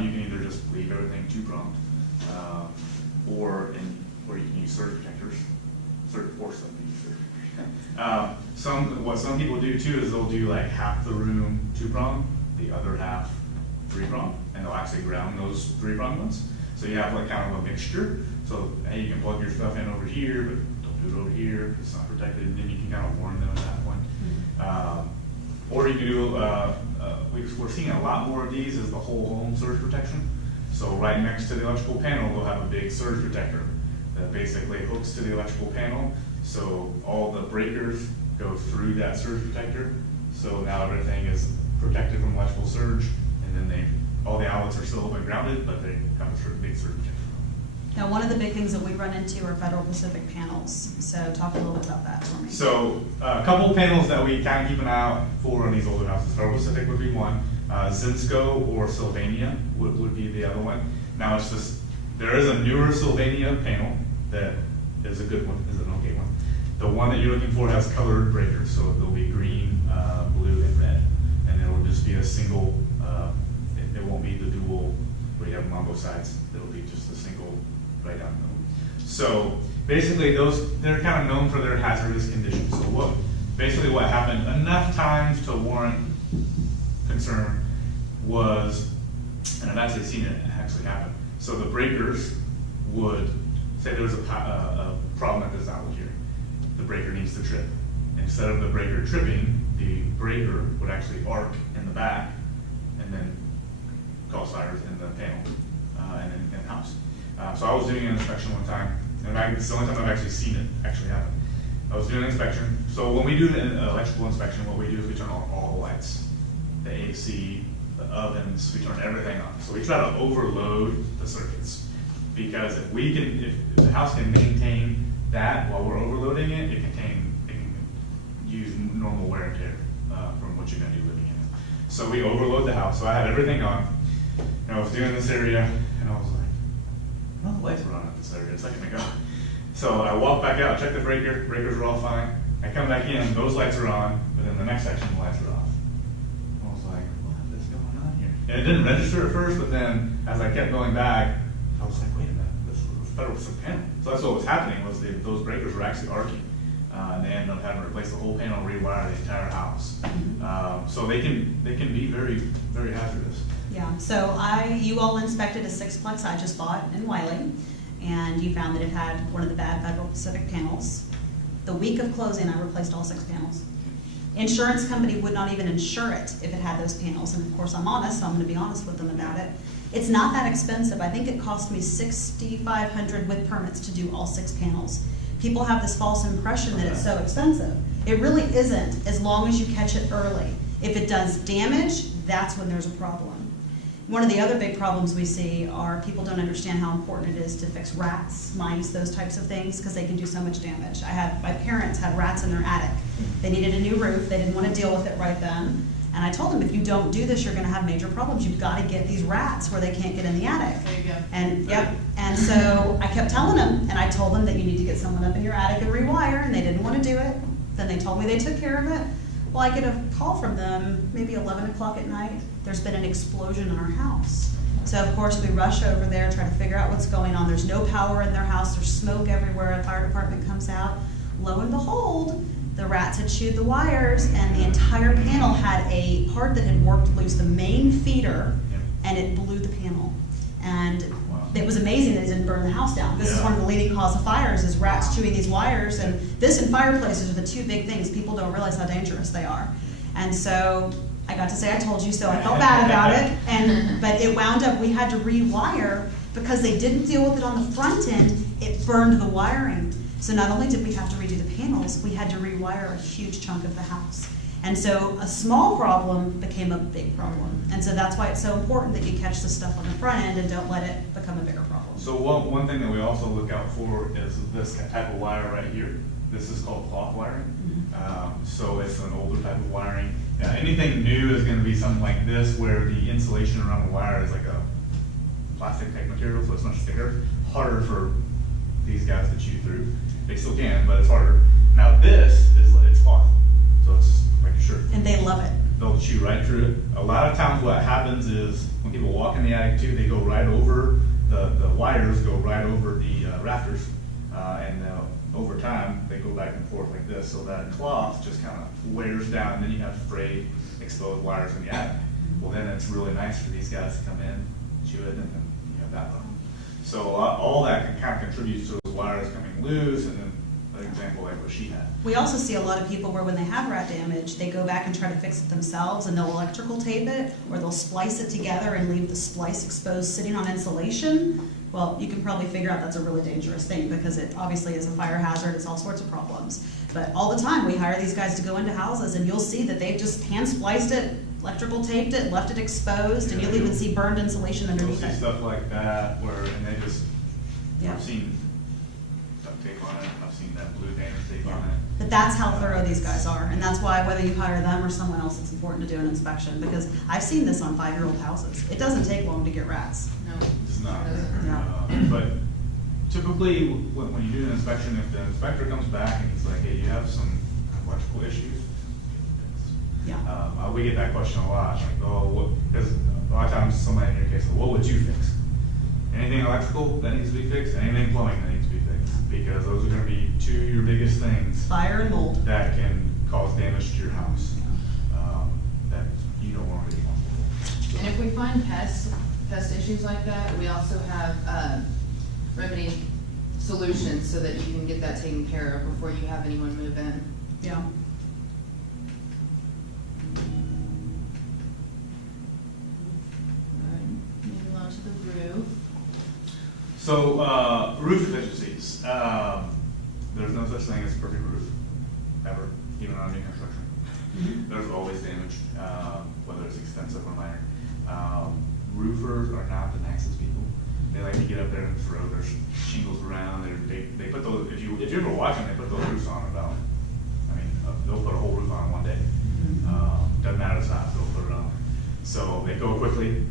You can either just leave everything 2-pronged, or you can use surge protectors. Or what some people do too is they'll do like half the room 2-prong, the other half 3-prong, and they'll actually ground those 3-prong ones. So you have like kind of a mixture. So hey, you can plug your stuff in over here, but don't do it over here. It's not protected, and then you can kind of warn them at that point. Or you can do. We're seeing a lot more of these is the whole home surge protection. So right next to the electrical panel, they'll have a big surge protector that basically hooks to the electrical panel, so all the breakers go through that surge protector. So now everything is protected from electrical surge, and then all the outlets are still open grounded, but they have a big surge protector. Now, one of the big things that we run into are Federal Pacific panels. So talk a little bit about that for me. So a couple of panels that we kind of keep an eye out for in these older houses. Federal Pacific would be one. Zinsco or Sylvania would be the other one. Now it's just, there is a newer Sylvania panel that is a good one, is an okay one. The one that you're looking for has colored breakers, so they'll be green, blue, and red. And it'll just be a single, it won't be the dual where you have them on both sides. It'll be just a single right down the middle. So basically they're kind of known for their hazardous conditions. So what happened enough times to warrant concern was, and I've actually seen it actually happen. So the breakers would, say there was a problem at this outlet here. The breaker needs to trip. Instead of the breaker tripping, the breaker would actually arc in the back and then cause fires in the panel and in the house. So I was doing an inspection one time, and it's the only time I've actually seen it actually happen. I was doing an inspection. So when we do an electrical inspection, what we do is we turn on all the lights, the AC, the ovens, we turn everything on. So we try to overload the circuits. Because if the house can maintain that while we're overloading it, it can use normal wear and tear from what you're gonna do living in it. So we overload the house. So I had everything on, and I was doing this area, and I was like, no, the lights were on at this area a second ago. So I walked back out, checked the breakers were all fine. I come back in, those lights are on, but then the next section, the lights are off. I was like, what is going on here? And it didn't register at first, but then as I kept going back, I was like, wait a minute, this is a federal panel. So that's what was happening, was those breakers were actually arcing. And they ended up having to replace the whole panel, rewire the entire house. So they can be very, very hazardous. Yeah, so you all inspected a sixplex I just bought in Wiley, and you found that it had one of the bad Federal Pacific panels. The week of closing, I replaced all 6 panels. Insurance company would not even insure it if it had those panels, and of course I'm honest, so I'm gonna be honest with them about it. It's not that expensive. I think it cost me $6,500 with permits to do all 6 panels. People have this false impression that it's so expensive. It really isn't, as long as you catch it early. If it does damage, that's when there's a problem. One of the other big problems we see are people don't understand how important it is to fix rats, mice, those types of things, because they can do so much damage. My parents had rats in their attic. They needed a new roof. They didn't want to deal with it right then. And I told them, if you don't do this, you're going to have major problems. You've got to get these rats where they can't get in the attic. There you go. And yep. And so I kept telling them, and I told them that you need to get someone up in your attic and rewire, and they didn't want to do it. Then they told me they took care of it. Well, I get a call from them maybe 11 o'clock at night. There's been an explosion in our house. So of course we rush over there, try to figure out what's going on. There's no power in their house. There's smoke everywhere. A fire department comes out. Lo and behold, the rats had chewed the wires, and the entire panel had a part that had worked loose, the main feeder, and it blew the panel. And it was amazing that it didn't burn the house down. This is one of the leading cause of fires, is rats chewing these wires, and this and fireplaces are the 2 big things. People don't realize how dangerous they are. And so I got to say I told you so. I felt bad about it, but it wound up, we had to rewire because they didn't deal with it on the front end. It burned the wiring. So not only did we have to redo the panels, we had to rewire a huge chunk of the house. And so a small problem became a big problem. And so that's why it's so important that you catch the stuff on the front end and don't let it become a bigger problem. So one thing that we also look out for is this type of wire right here. This is called cloth wiring. So it's an older type of wiring. Anything new is going to be something like this, where the insulation around the wire is like a plastic type material, so it's much thicker, harder for these guys to chew through. They still can, but it's harder. Now it's cloth, so it's like a shirt. And they love it. They'll chew right through it. A lot of times what happens is when people walk in the attic too, they go right over, the wires go right over the rafters, and over time they go back and forth like this, so that cloth just kind of wears down, and then you have frayed, exposed wires in the attic. Well, then it's really nice for these guys to come in, chew it, and then you have that problem. So all that can kind of contribute to those wires coming loose, and then an example like what she had. We also see a lot of people where when they have rat damage, they go back and try to fix it themselves, and they'll electrical tape it, or they'll splice it together and leave the splice exposed sitting on insulation. Well, you can probably figure out that's a really dangerous thing, because it obviously is a fire hazard. It's all sorts of problems. But all the time we hire these guys to go into houses, and you'll see that they've just hand spliced it, electrical taped it, left it exposed, and you'll even see burned insulation underneath You'll see it. stuff like that and they just, Yeah. I've seen duct tape on it, I've seen that blue Danish tape on it. But that's how thorough these guys are, and that's why whether you hire them or someone else, it's important to do an inspection, because I've seen this on 5-year-old houses. It doesn't take long to get rats. No. It's not. Yeah. But typically, when you do an inspection, if the inspector comes back and he's like, hey, you have some electrical issues, Yeah. we get that question a lot, like, oh, because a lot of times somebody in your case, what would you fix? Anything electrical that needs to be fixed, anything plumbing that needs to be fixed, because those are going to be 2 of your biggest things Fire and mold. that can cause damage to your house that you don't want to be responsible for. And if we find pest issues like that, we also have remedy solutions so that you can get that taken care of before you have anyone move in. Yeah. Alright, moving on to the roof. So, roof efficiencies. There's no such thing as a perfect roof, ever, even on new construction. There's always damage, whether it's extensive or minor. Roofers are not the nicest people. They like to get up there and throw their shingles around. They put those, if you ever watch them, they put those roofs on about, they'll put a whole roof on one day. Doesn't matter the size, they'll put it on. So they go quickly.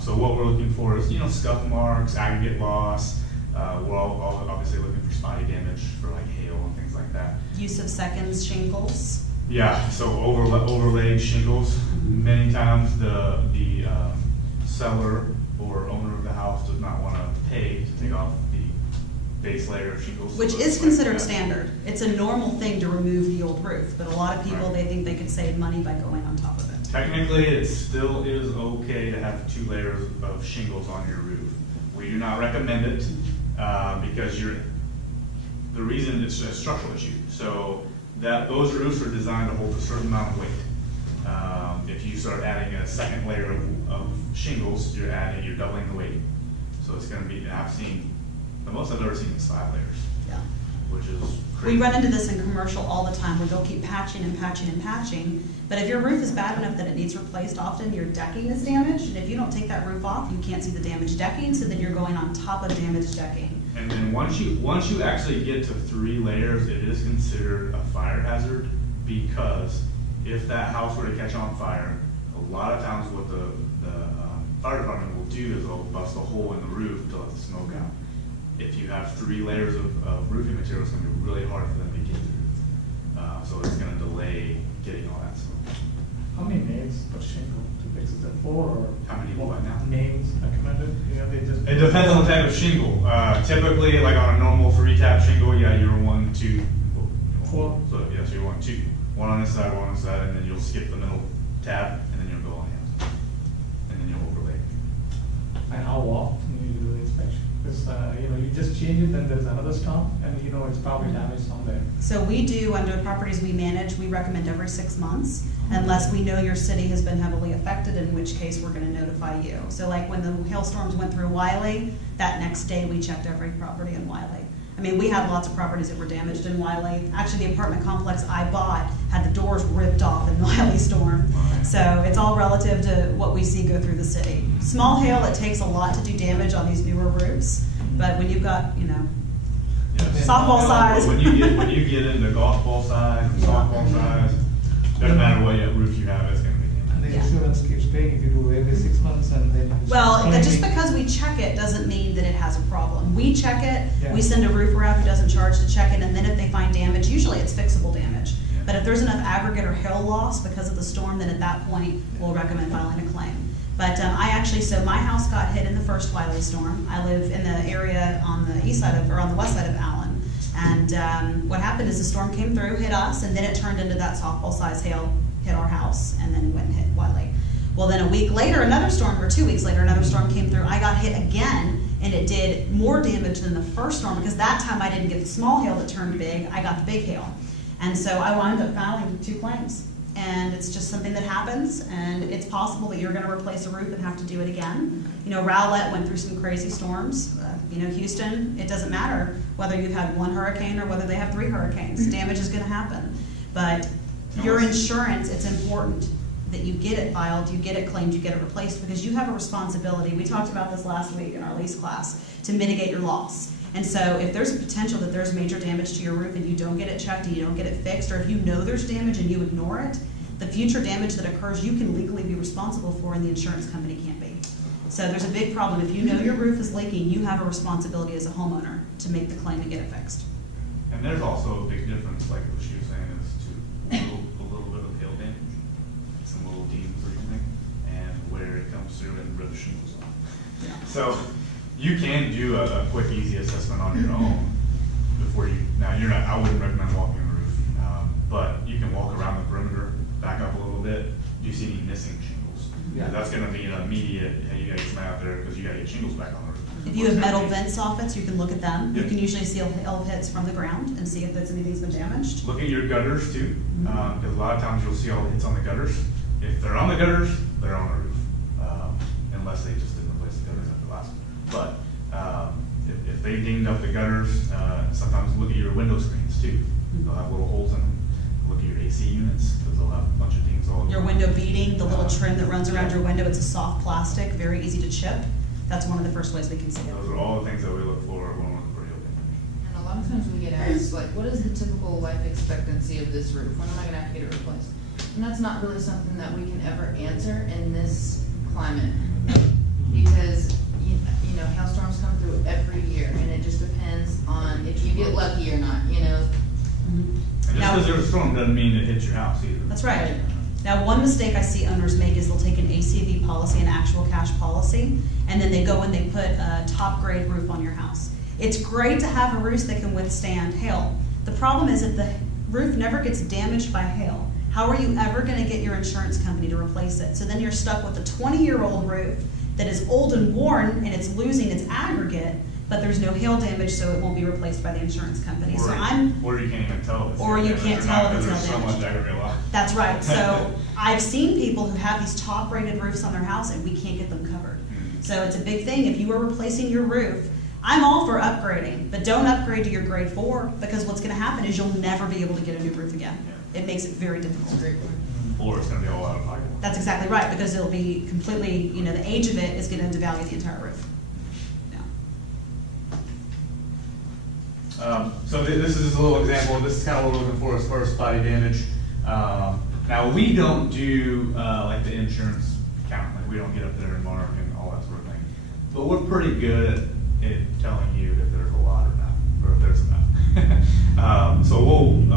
So what we're looking for is, scuff marks, aggregate loss. We're all obviously looking for spotty damage for like hail and things like that. Use of seconds shingles. Yeah, so overlaid shingles. Many times the seller or owner of the house does not want to pay to take off the base layer of shingles. Which is considered standard. It's a normal thing to remove the old roof, but a lot of people, Right. They think they could save money by going on top of it. Technically, it still is okay to have 2 layers of shingles on your roof. We do not recommend it because the reason it's a structural issue. So those roofs are designed to hold a certain amount of weight. If you start adding a second layer of shingles, you're doubling the weight. So it's going to be, the most I've ever seen is 5 layers, Yeah. which is crazy. We run into this in commercial all the time where they'll keep patching and patching and patching. But if your roof is bad enough that it needs replaced, often your decking is damaged. And if you don't take that roof off, you can't see the damaged decking. So then you're going on top of damaged decking. And then once you actually get to 3 layers, it is considered a fire hazard, because if that house were to catch on fire, a lot of times what the fire department will do is they'll bust a hole in the roof to let the smoke out. If you have 3 layers of roofing material, it's going to be really hard for them to get through. So it's going to delay getting all that smoke. How many names per shingle to fix? Is it 4 or? How many what now? Names recommended? They just. It depends on the type of shingle. Typically, like on a normal 3-tap shingle, yeah, you're 1, 2, 4. So yeah, so you're 1, 2, 1 on this side, 1 on this side, and then you'll skip the middle tab, and then you'll go on the outside, and then you'll overlay. And how often you do the inspection? Because, you just change it, then there's another storm, and it's probably damaged somewhere. So we do, under the properties we manage, we recommend every 6 months, unless we know your city has been heavily affected, in which case we're gonna notify you. So like when the hailstorms went through Wiley, that next day we checked every property in Wiley. We had lots of properties that were damaged in Wiley. Actually, the apartment complex I bought had the doors ripped off in the Wiley storm. So it's all relative to what we see go through the city. Small hail, it takes a lot to do damage on these newer roofs, but when you've got, softball size. When you get into golf ball size and softball size, doesn't matter what roof you have, it's going to be damaged. And the Yeah. insurance keeps paying if you do every 6 months, and then. Well, claiming. just because we check it doesn't mean that it has a problem. We check it, Yeah. we send a roofer out who doesn't charge to check it, and then if they find damage, usually it's fixable damage. Yeah. But if there's enough aggregate or hail loss because of the storm, then at that point, we'll recommend filing a claim. But so my house got hit in the first Wiley storm. I live in the area on the on the west side of Allen. And what happened is the storm came through, hit us, and then it turned into that softball size hail, hit our house, and then went and hit Wiley. Well, then a week later, another storm, or 2 weeks later, another storm came through. I got hit again, and it did more damage than the first storm, because that time I didn't get the small hail that turned big, I got the big hail. And so I wound up filing 2 claims. And it's just something that happens, and it's possible that you're gonna replace a roof and have to do it again. Rowlett went through some crazy storms. Houston, it doesn't matter whether you've had 1 hurricane or whether they have 3 hurricanes, damage is gonna happen. But your insurance, it's important that you get it filed, you get it claimed, you get it replaced, because you have a responsibility. We talked about this last week in our lease class, to mitigate your loss. And so if there's a potential that there's major damage to your roof and you don't get it checked and you don't get it fixed, or if you know there's damage and you ignore it, the future damage that occurs, you can legally be responsible for, and the insurance company can't be. So there's a big problem. If you know your roof is leaking, you have a responsibility as a homeowner to make the claim and get it fixed. And there's also a big difference, like what she was saying, is to a little bit of hail damage, some little dings or something, and where it comes through and rip shingles off. Yeah. So you can do a quick, easy assessment on your own before I wouldn't recommend walking on the roof, but you can walk around the perimeter, back up a little bit. Do you see any missing shingles? Yeah. That's going to be an immediate, hey, you got to get some out there because you got to get shingles back on the roof. If you have metal vent soffits, you can look at them. You Yep. can usually see hail hits from the ground and see if anything's been damaged. Look at your gutters too, because a lot of times you'll see all the hits on the gutters. If they're on the gutters, they're on the roof, unless they just didn't replace the gutters after last. But if they dinged up the gutters, sometimes look at your window screens too. They'll have little holes in them. Look at your AC AC units, because they'll have a bunch of things all. Your window beading, the little trim that runs around your window, it's a soft plastic, very easy to chip. That's one of the first ways we can see it. Those are all the things that we look for when we're looking for hail damage. And a lot of times we get asked, like, what is the typical life expectancy of this roof? When am I gonna have to get it replaced? And that's not really something that we can ever answer in this climate. Because, you know, hailstorms come through every year, and it just depends on if you get lucky or not, you know? And just Now- because there's a storm doesn't mean it hits your house either. That's right. Now, one mistake I see owners make is they'll take an ACV policy, an actual cash policy, and then they go and they put a top grade roof on your house. It's great to have a roof that can withstand hail. The problem is if the roof never gets damaged by hail, how are you ever gonna get your insurance company to replace it? So then you're stuck with a 20-year-old roof that is old and worn and it's losing its aggregate, but there's no hail damage, so it won't be replaced by the insurance company. So Or you can't even tell if it's. Or hail you damage can't or tell not, if it's because hail there's so damage. much aggregate loss. That's right. So I've seen people who have these top rated roofs on their house and we can't get them covered. So it's a big thing. If you are replacing your roof, I'm all for upgrading, but don't upgrade to your grade 4 because what's gonna happen is you'll never be able to get a new roof again. It makes it very That's a difficult. great point. Or it's gonna be all out of pocket. That's exactly right, because it'll be completely, you know, the age of it is gonna devalue the entire roof. Yeah. So this is just a little example. This is kind of what we're looking for as far as body damage. Now, we don't do like the insurance count. Like we don't get up there and mark and all that sort of thing. But we're pretty good at telling you if there's a lot or not, or if there's enough. So we'll,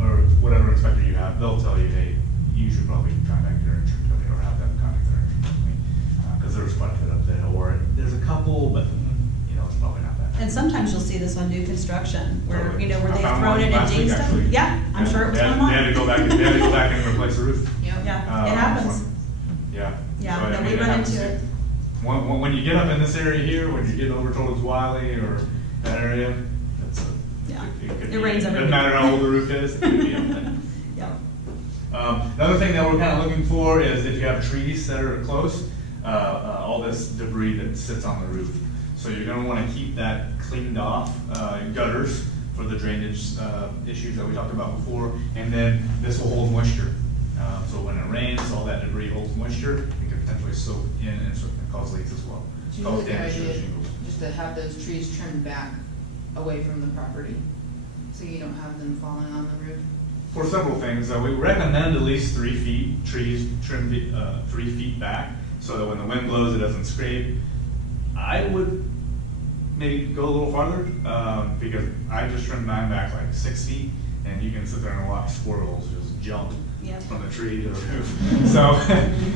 or whatever inspector you have, they'll tell you, hey, you should probably contact your insurance company or have them contact their insurance company. Because there's quite a bit up there. Or there's a couple, but you know, it's probably not that bad. And sometimes you'll see this on new construction, where, Totally. you know, where I they've found thrown one it in last week, ding stuff. actually. Yeah, I'm sure it was They one had- of They had to go back, they had to go back and replace the roof. Yep. Yeah, it happens. Yeah. Yeah, So, I no, we mean, run happens into too. it. When you get up in this area here, when you're getting over towards Wiley or that area, that's Yeah. could It be- rains every doesn't week. matter how old the roof is, it could be up there. Yeah. Another thing that we're kind of looking for is if you have trees that are close, all this debris that sits on the roof. So you're gonna wanna keep that cleaned off, gutters for the drainage issues that we talked about before, and then this will hold moisture. So when it rains, all that debris holds moisture, it could potentially soak in and cause leaks as well. It's Cause usually a good damage to the idea shingles. just to have those trees trimmed back away from the property, so you don't have them falling on the roof. For several things, we recommend at least 3 feet, trees trimmed 3 feet back, so that when the wind blows, it doesn't scrape. I would maybe go a little farther, because I just trimmed mine back like 6 feet, and you can sit there and watch squirrels just jump Yep. from the tree to the roof. So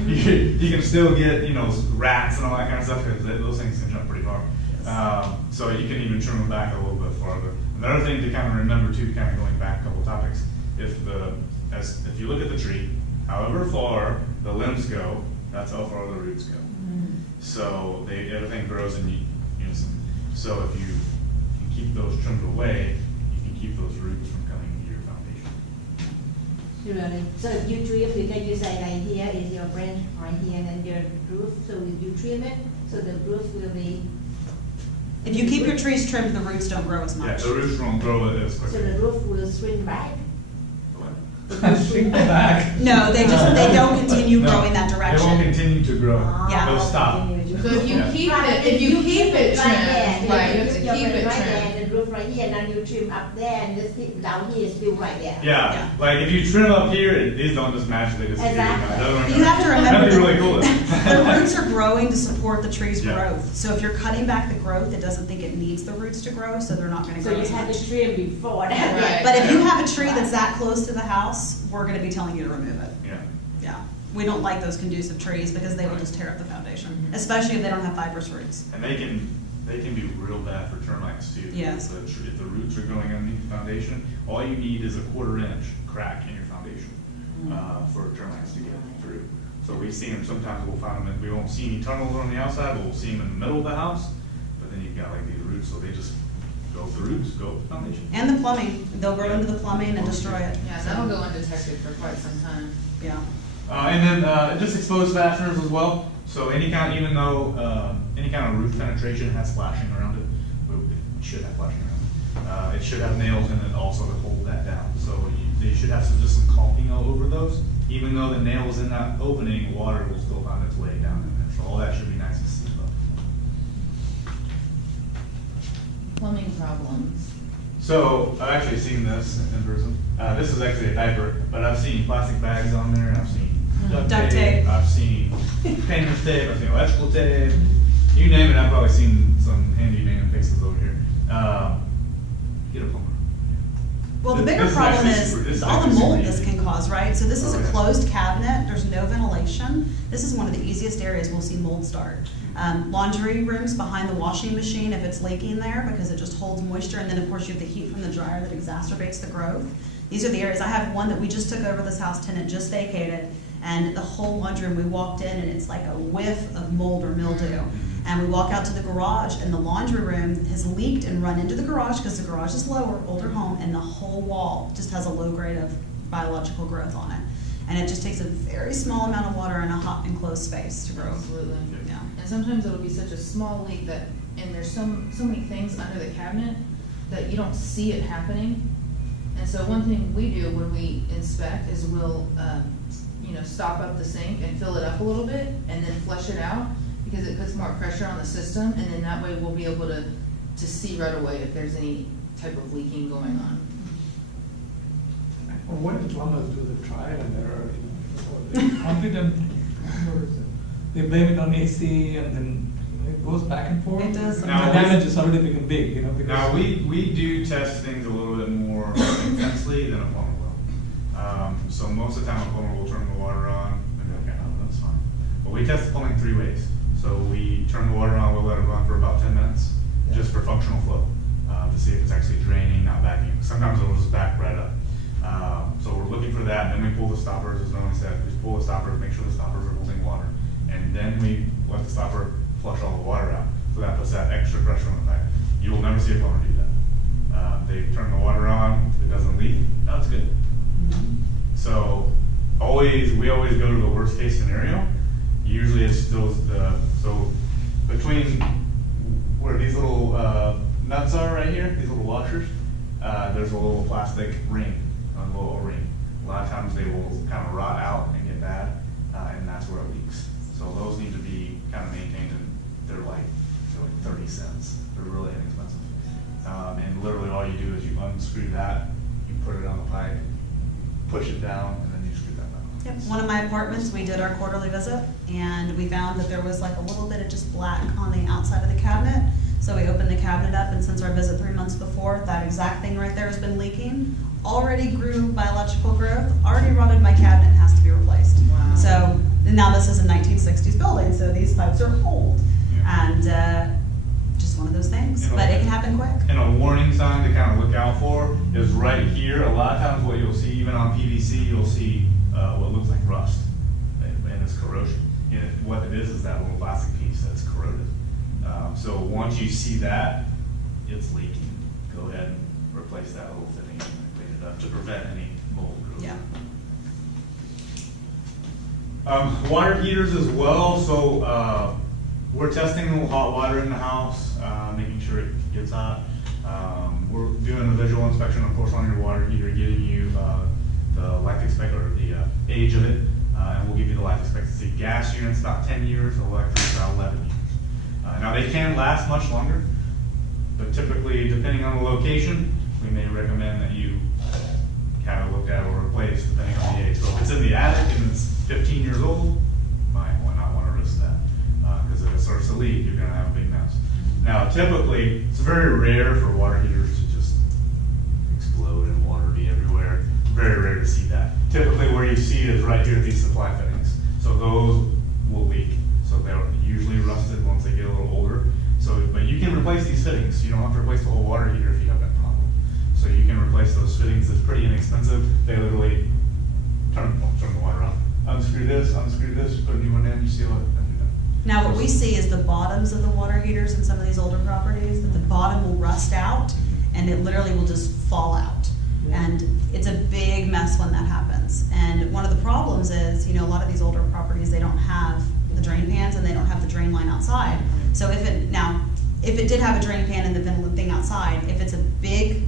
you can still get, you know, rats and all that kind of stuff, because those things can jump pretty far. So you can even trim them back a little bit farther. Another thing to kind of remember too, kind of going back a couple topics, if you look at the tree, however far the limbs go, that's how far the roots go. So everything grows in unison. So if you can keep those trimmed away, you can keep those roots from coming into your foundation. Really? So if you trim, because you say like here is your branch right here and then your roof, so if you trim it, so the roof will be, If you keep your trees trimmed, the roots don't grow as Yeah, much. the roots won't grow as so quickly. the roof will shrink back. Shrink back. No, they don't continue No, growing that They won't direction. continue to grow. Yeah. They'll stop. So if you Yeah. keep Right, it, if you keep it right there, trimmed, right, you have to your keep it right trimmed. there, the roof right here, now you trim up there and just keep down here, still right there. Yeah, Yeah. like if you trim up here, these don't just magically disappear. Exactly. It doesn't work You out. have to remember That'd be that really cool. the roots are growing to support the tree's Yeah. growth. So if you're cutting back the growth, it doesn't think it needs the roots to grow, so they're not gonna So grow you as have much. to trim before that. Right. But if you have a tree that's that close to the house, we're gonna be telling you to remove it. Yeah. Yeah, we don't like those conducive trees because they will just tear up the foundation, especially if they don't have fibrous roots. And they can be real bad for termites too. Yes. If the roots are going underneath the foundation, all you need is a 1/4 inch crack in your foundation for termites to get through. So we've seen them, sometimes we'll find them, we won't see any tunnels on the outside, but we'll see them in the middle of the house. But then you've got like these roots, so they just go up the roots, go up the foundation. And the plumbing, they'll grow into the plumbing and destroy it. Yeah, that'll go undetected for quite some time. Yeah. And then just exposed fasteners as well. So any kind, even though any kind of roof penetration has flashing around it, it should have flashing around It should have nails in it also to hold that down. So they should have just some caulking all over those. Even though the nail's in that opening, water will still find its way down in there. So all that should be nice and sealed up. Plumbing problems. So I've actually seen this in person. This is actually a diaper, but I've seen plastic bags on there. I've seen Duct tape. I've seen painter's tape. I've seen electrical tape. You name it, I've probably seen some handyman fixes over here. Get a plumber. Well, the This- bigger this is problem actually is super- this is all the actually mold super this easy. can cause, right? So this is Oh, a yeah. closed cabinet, there's no ventilation. This is one of the easiest areas we'll see mold start. Laundry rooms behind the washing machine if it's leaking there because it just holds moisture, and then of course you have the heat from the dryer that exacerbates the growth. These are the areas, I have one that we just took over, this house tenant just vacated, and the whole laundry room, we walked in and it's like a whiff of mold or mildew. And we walk out to the garage and the laundry room has leaked and run into the garage because the garage is lower, older home, and the whole wall just has a low grade of biological growth on it. And it just takes a very small amount of water in a hot enclosed space to grow. Absolutely. Yeah. And sometimes it'll be such a small leak that, and there's so many things under the cabinet that you don't see it happening. And so one thing we do when we inspect is we'll, stop up the sink and fill it up a little bit and then flush it out because it puts more pressure on the system, and then that way we'll be able to see right away if there's any type of leaking going on. Well, what do plumbers do? The trial and error, they competent plumbers, they blame it on AC and then it goes back and forth. It does The sometimes. damage has already become big, because. Now, we do test things a little bit more intensely than a plumber will. So most of the time a plumber will turn the water on and be like, oh, that's fine. But we test the plumbing 3 ways. So we turn the water on, we'll let it run for about 10 minutes, just for functional flow, to see if it's actually draining, not backing. Sometimes it'll just back right up. So we're looking for that, and then we pull the stoppers, as Melanie said, we pull the stoppers, make sure the stoppers are holding water, and then we let the stopper flush all the water out. So that puts that extra pressure on the pipe. You will never see a plumber do that. They turn the water on, it doesn't leak, that's good. So we always go to the worst case scenario. Usually it's still so between where these little nuts are right here, these little washers, there's a little plastic ring, a little ring. A lot of times they will kind of rot out and get bad, and that's where it leaks. So those need to be kind of maintained, and they're like 30 cents. They're really inexpensive. And literally all you do is you unscrew that, you put it on the pipe, push it down, and then you screw that back on. Yep, one of my apartments, we did our quarterly visit, and we found that there was like a little bit of just black on the outside of the cabinet. So we opened the cabinet up, and since our visit 3 months before, that exact thing right there has been leaking. Already grew biological growth, already rotted my cabinet, and has to be replaced. Wow. So, and now this is a 1960s building, so these pipes are old. Yeah. And just one of those things, You know, but it can happen quick. And a warning sign to kind of look out for is right here. A lot of times what you'll see, even on PVC, you'll see what looks like rust, and it's corrosion. And what it is that little plastic piece that's corroded. So once you see that, it's leaking. Go ahead and replace that little fitting and clean it up to prevent any mold growth. Yeah. Water heaters as well. So we're testing the hot water in the house, making sure it gets hot. We're doing a visual inspection, of course, on your water heater, giving you the life expectancy, or the age of it, and we'll give you the life expectancy. Gas units about 10 years, electric about 11 years. Now they can last much longer, but typically, depending on the location, we may recommend that you have it looked at or replaced depending on the age. So if it's in the attic and it's 15 years old, might not want to risk that, because if it starts to leak, you're going to have a big mess. Now, typically, it's very rare for water heaters to just explode and water be everywhere. Very rare to see that. Typically, where you see it is right here at these supply fittings. So those will leak. So they're usually rusted once they get a little older. So, but you can replace these fittings. You don't have to replace the whole water heater if you have that problem. So you can replace those fittings. It's pretty inexpensive. They literally turn the water on. Unscrew this, put a new one in, you seal it, and do that. Now, what we see is the bottoms of the water heaters in some of these older properties, that the bottom will rust out, and it literally will just fall out. And it's a big mess when that happens. And one of the problems is, a lot of these older properties, they don't have the drain pans and they don't have the drain line outside. So if if it did have a drain pan and the vent thing outside, if it's a big,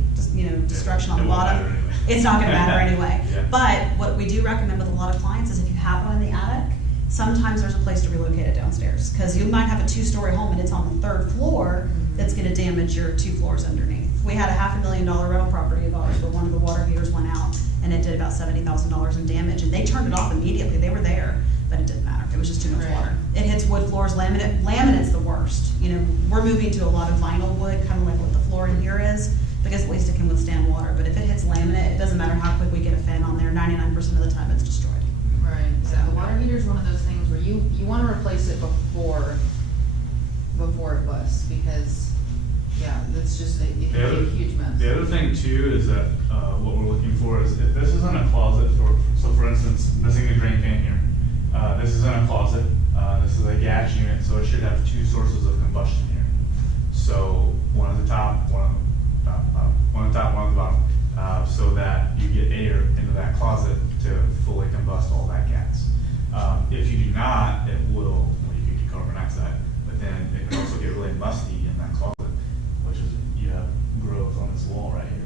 destruction on the It won't bottom, matter anyway. it's not gonna matter anyway. Yeah. But what we do recommend with a lot of clients is if you have one in the attic, sometimes there's a place to relocate it downstairs. Cause you might have a 2-story home and it's on the 3rd floor, that's gonna damage your 2 floors underneath. We had a $500,000 rental property of ours where one of the water heaters went out and it did about $70,000 in damage, and they turned it off immediately, they were there, but it didn't matter, it was just too much Right. water. It hits wood floors, laminate's the worst. We're moving to a lot of vinyl wood, kind of like what the floor in here is, because at least it can withstand water, but if it hits laminate, it doesn't matter how quick we get a fan on there, 99% of the time it's destroyed. Right, yeah, the water heater is one of those things where you wanna replace it before it busts, because, yeah, it's just, it can be a huge mess. The other thing too is that, what we're looking for is, if this isn't a closet, so for instance, missing the drain pan here, this isn't a closet, this is a gas unit, so it should have 2 sources of combustion here. So, one at the top, one at the bottom, so that you get air into that closet to fully combust all that gas. If you do not, well, you could get carbon monoxide, but then it can also get really musty in that closet, which is, you have growth on this wall right here.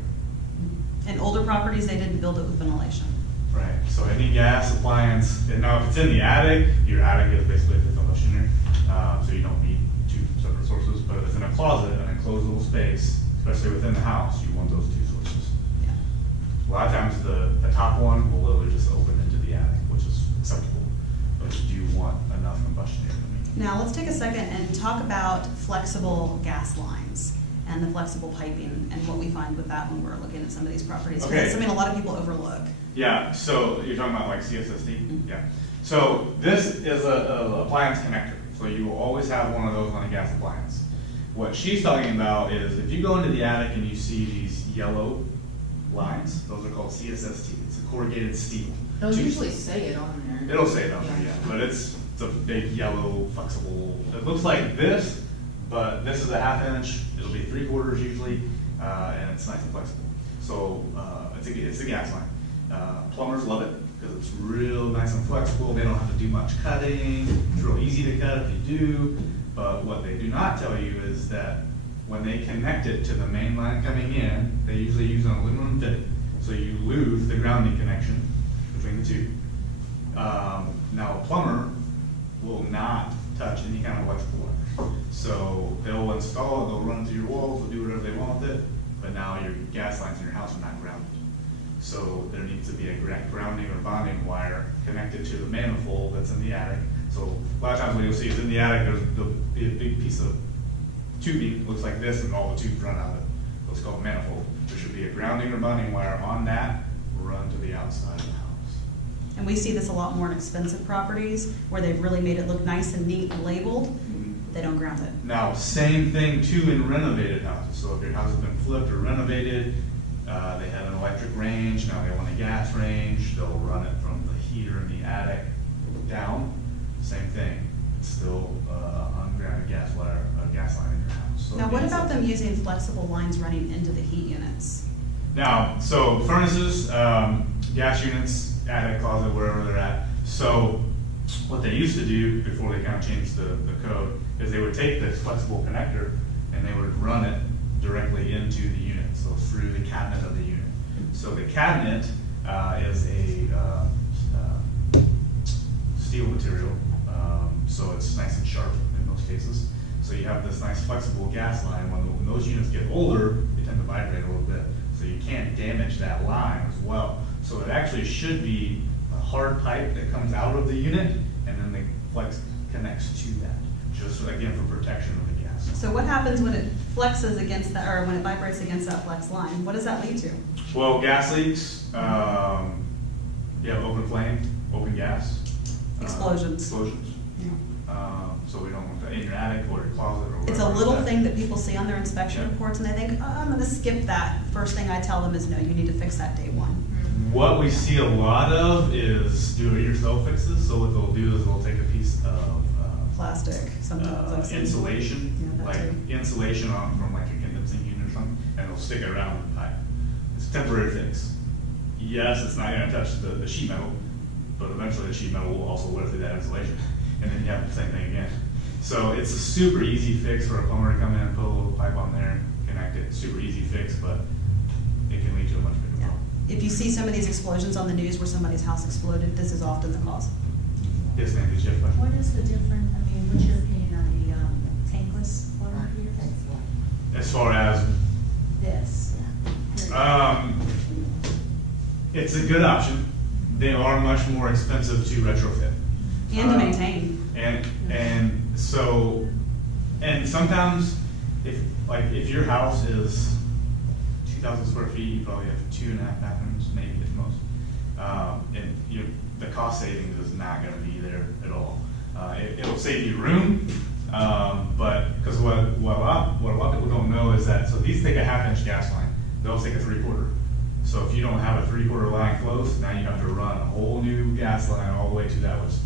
In older properties, they didn't build it with ventilation. Right, so any gas appliance, and now if it's in the attic, your attic is basically a combustion unit, so you don't need 2 separate sources, but if it's in a closet, an enclosed little space, especially within the house, you want those 2 sources. Yeah. A lot of times the top one will literally just open into the attic, which is acceptable, but you do want enough combustion air to make it. Now, let's take a second and talk about flexible gas lines and the flexible piping and what we find with that when we're looking at some of these properties. Okay. It's something a lot of people overlook. Yeah, so you're talking about like CSSD? Yeah. So this is a appliance connector. So you will always have one of those on a gas appliance. What she's talking about is if you go into the attic and you see these yellow lines, those are called CSST. It's a corrugated steel. It'll usually say it on there. It'll say it on there, yeah. But it's a big yellow flexible, it looks like this, but this is a 1/2 inch. It'll be 3/4 usually, and it's nice and flexible. So it's a gas line. Plumbers love it because it's real nice and flexible. They don't have to do much cutting. It's real easy to cut if you do. But what they do not tell you is that when they connect it to the main line coming in, they usually use an aluminum fitting. So you lose the grounding connection between the two. Now a plumber will not touch any kind of electrical wire. So they'll install it, they'll run it through your walls, they'll do whatever they want with it, but now your gas lines in your house are not grounded. So there needs to be a grounding or bonding wire connected to the manifold that's in the attic. So a lot of times what you'll see is in the attic, there'll be a big piece of tubing, looks like this, and all the tubes run out of it. What's called a manifold. There should be a grounding or bonding wire on that, run to the outside of the house. And we see this a lot more in expensive properties where they've really made it look nice and neat and labeled. They don't ground it. Now, same thing too in renovated houses. So if your house has been flipped or renovated, they have an electric range, now they want a gas range, they'll run it from the heater in the attic down, same thing. It's still ungrounded gas wire, gas line in your house. So Now, what it's- about them using flexible lines running into the heat units? Now, so furnaces, gas units, attic, closet, wherever they're at. So what they used to do before they kind of changed the code is they would take this flexible connector and they would run it directly into the unit, so through the cabinet of the unit. So the cabinet is a steel material, so it's nice and sharp in most cases. So you have this nice flexible gas line. When those units get older, they tend to vibrate a little bit, so you can't damage that line as well. So it actually should be a hard pipe that comes out of the unit, and then the flex connects to that, just again for protection of the gas. So what happens when it flexes against that, or when it vibrates against that flex line? What does that lead to? Well, gas leaks, you have open flame, open gas. Explosions. Explosions. So we don't want that in your attic or your closet or whatever. It's a little that- thing that people see on their inspection Yeah. reports and they think, oh, I'm gonna skip that. First thing I tell them is, no, you need to fix that day one. What we see a lot of is do-it-yourself fixes. So what they'll do is they'll take a piece of Plastic, sometimes I've seen. insulation, Yeah, that like too. insulation from like a condensing unit or something, and they'll stick it around the pipe. It's a temporary fix. Yes, it's not gonna touch the sheet metal, but eventually the sheet metal will also wear through that insulation, and then you have the same thing again. So it's a super easy fix for a plumber to come in and put a little pipe on there, connect it, super easy fix, but it can lead to a much bigger Yeah. problem. If you see some of these explosions on the news where somebody's house exploded, this is often the cause. Yes, ma'am, did you have a question? What is the difference, I mean, what's your opinion on the tankless water heaters? As far as, This. it's a good option. They are much more expensive to retrofit. And to maintain. And so, and sometimes if your house is 2,000 square feet, you probably have 2.5 bathrooms, maybe at most. And the cost savings is not gonna be there at all. It'll save you room, but, because what a lot of people don't know is that, so these take a 1/2 inch gas line, they'll take a 3/4. So if you don't have a 3/4 line close, now you have to run a whole new gas line all the way to that, was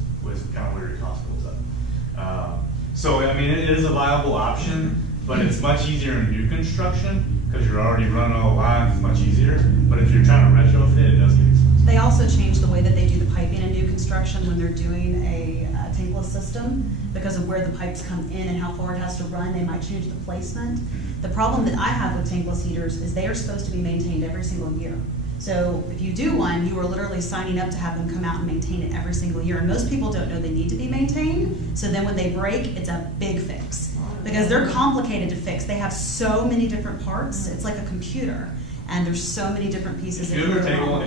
kind of where your cost goes up. So, I mean, it is a viable option, but it's much easier in new construction, because you're already running all the lines, it's much easier. But if you're trying to retrofit, it does get expensive. They also change the way that they do the piping in new construction when they're doing a tankless system. Because of where the pipes come in and how far it has to run, they might change the placement. The problem that I have with tankless heaters is they are supposed to be maintained every single year. So if you do one, you are literally signing up to have them come out and maintain it every single year. And most people don't know they need to be maintained. So then when they break, it's a big fix. Because they're complicated to fix. They have so many different parts. It's like a computer. And there's so many different pieces. If you ever take one,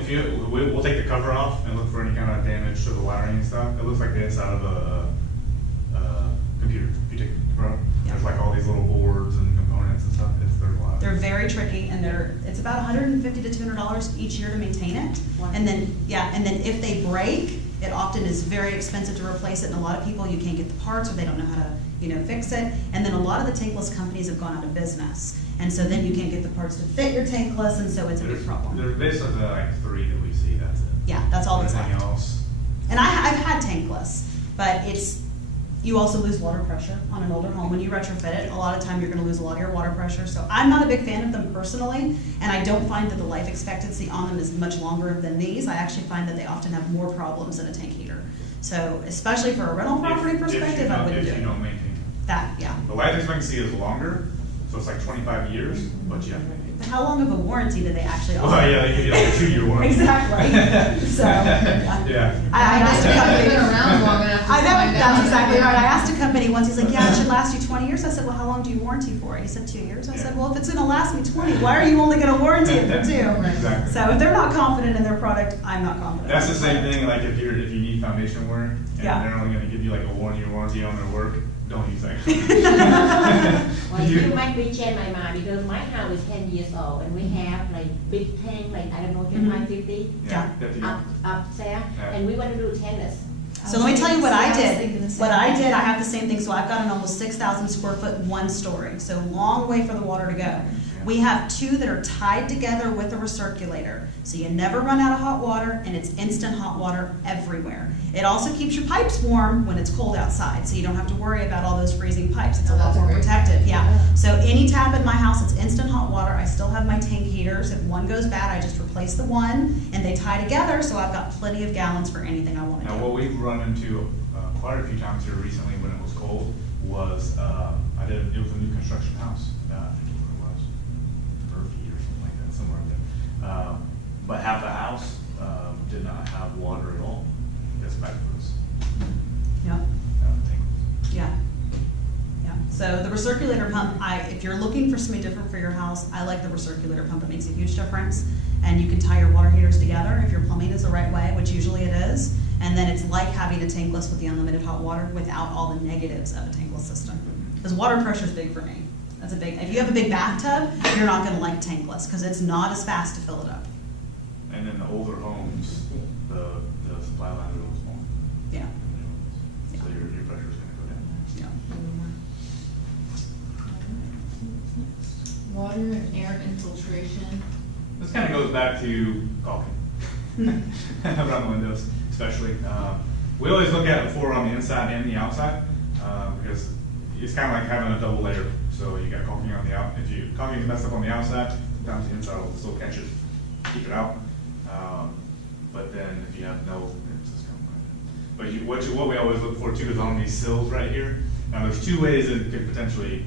we'll take the cover off and look for any kind of damage to the wiring and stuff. It looks like the inside of a computer. If you take the cover off, there's like all these little boards and components and stuff. There's a lot. They're very tricky, and it's about $150 to $200 each year to maintain it. Wow. And then if they break, it often is very expensive to replace it, and a lot of people, you can't get the parts, or they don't know how to, fix it. And then a lot of the tankless companies have gone out of business, and so then you can't get the parts to fit your tankless, and so it's a big problem. There's basically like 3 that we see, that's it. Yeah, that's all that's Everything left. else, And I've had tankless, but you also lose water pressure on an older home when you retrofit it. A lot of time you're gonna lose a lot of your water pressure. So I'm not a big fan of them personally, and I don't find that the life expectancy on them is much longer than these. I actually find that they often have more problems than a tank heater. So especially for a rental property perspective, I wouldn't do if you it. don't maintain it. That, yeah. The life expectancy is longer, so it's like 25 years, but you have to maintain it. But how long of a warranty do they actually offer? Well, yeah, they give you like a 2-year warranty. Exactly. So, Yeah. I asked a company. Been around long enough to I know, find that's out. exactly right. I asked a company once, he's like, yeah, it should last you 20 years. I said, well, how long do you warranty for it? He said, 2 years. I said, Yeah. well, if it's gonna last me 20, why are you only gonna warranty it for 2? Exactly. So if they're not confident in their product, I'm not confident. That's the in their same product. thing, like if you need foundation work, and Yeah. they're only gonna give you like a 1-year warranty on their work, don't use that. Well, you might be change my mind because my house is 10 years old and we have like big tank, like I don't know, 25, 50 Yeah. up there, Yeah. and we want to do tennis. So let me tell you what I was did. thinking the same What I thing. did, I have the same thing, so I've got an almost 6,000 square foot, 1 story, so long way for the water to go. We have 2 that are tied together with a recirculator, so you never run out of hot water, and it's instant hot water everywhere. It also keeps your pipes warm when it's cold outside, so you don't have to worry about all those freezing pipes. It's a Oh, lot that's more great. protective, yeah. So any tap in my house, it's instant hot water. I still have my tank heaters. If one goes bad, I just replace the one, and they tie together, so I've got plenty of gallons for anything I want to do. Now, what we've run into quite a few times here recently when it was cold was, it was a new construction house, I think it was Murphy or something like that, somewhere up there. But half the house did not have water at all. That's bad for us. Yep. Yeah. Yeah. So the recirculator pump, if you're looking for something different for your house, I like the recirculator pump. It makes a huge difference. And you can tie your water heaters together if your plumbing is the right way, which usually it is. And then it's like having a tankless with the unlimited hot water without all the negatives of a tankless system. Because water pressure is big for me. That's a big, if you have a big bathtub, you're not gonna like tankless because it's not as fast to fill it up. And then the older homes, the supply lines are really small. Yeah. So your pressure's gonna go down. Yeah. Water and air infiltration. This kind of goes back to caulking around the windows, especially. We always look at it before on the inside and the outside because it's kind of like having a double layer. So you got caulking on the out. If you caulking is messed up on the outside, sometimes the inside will still catch it, keep it out. But then if you have no, it's just kind of like that. But what we always look for too is on these sills right here. Now, there's two ways it could potentially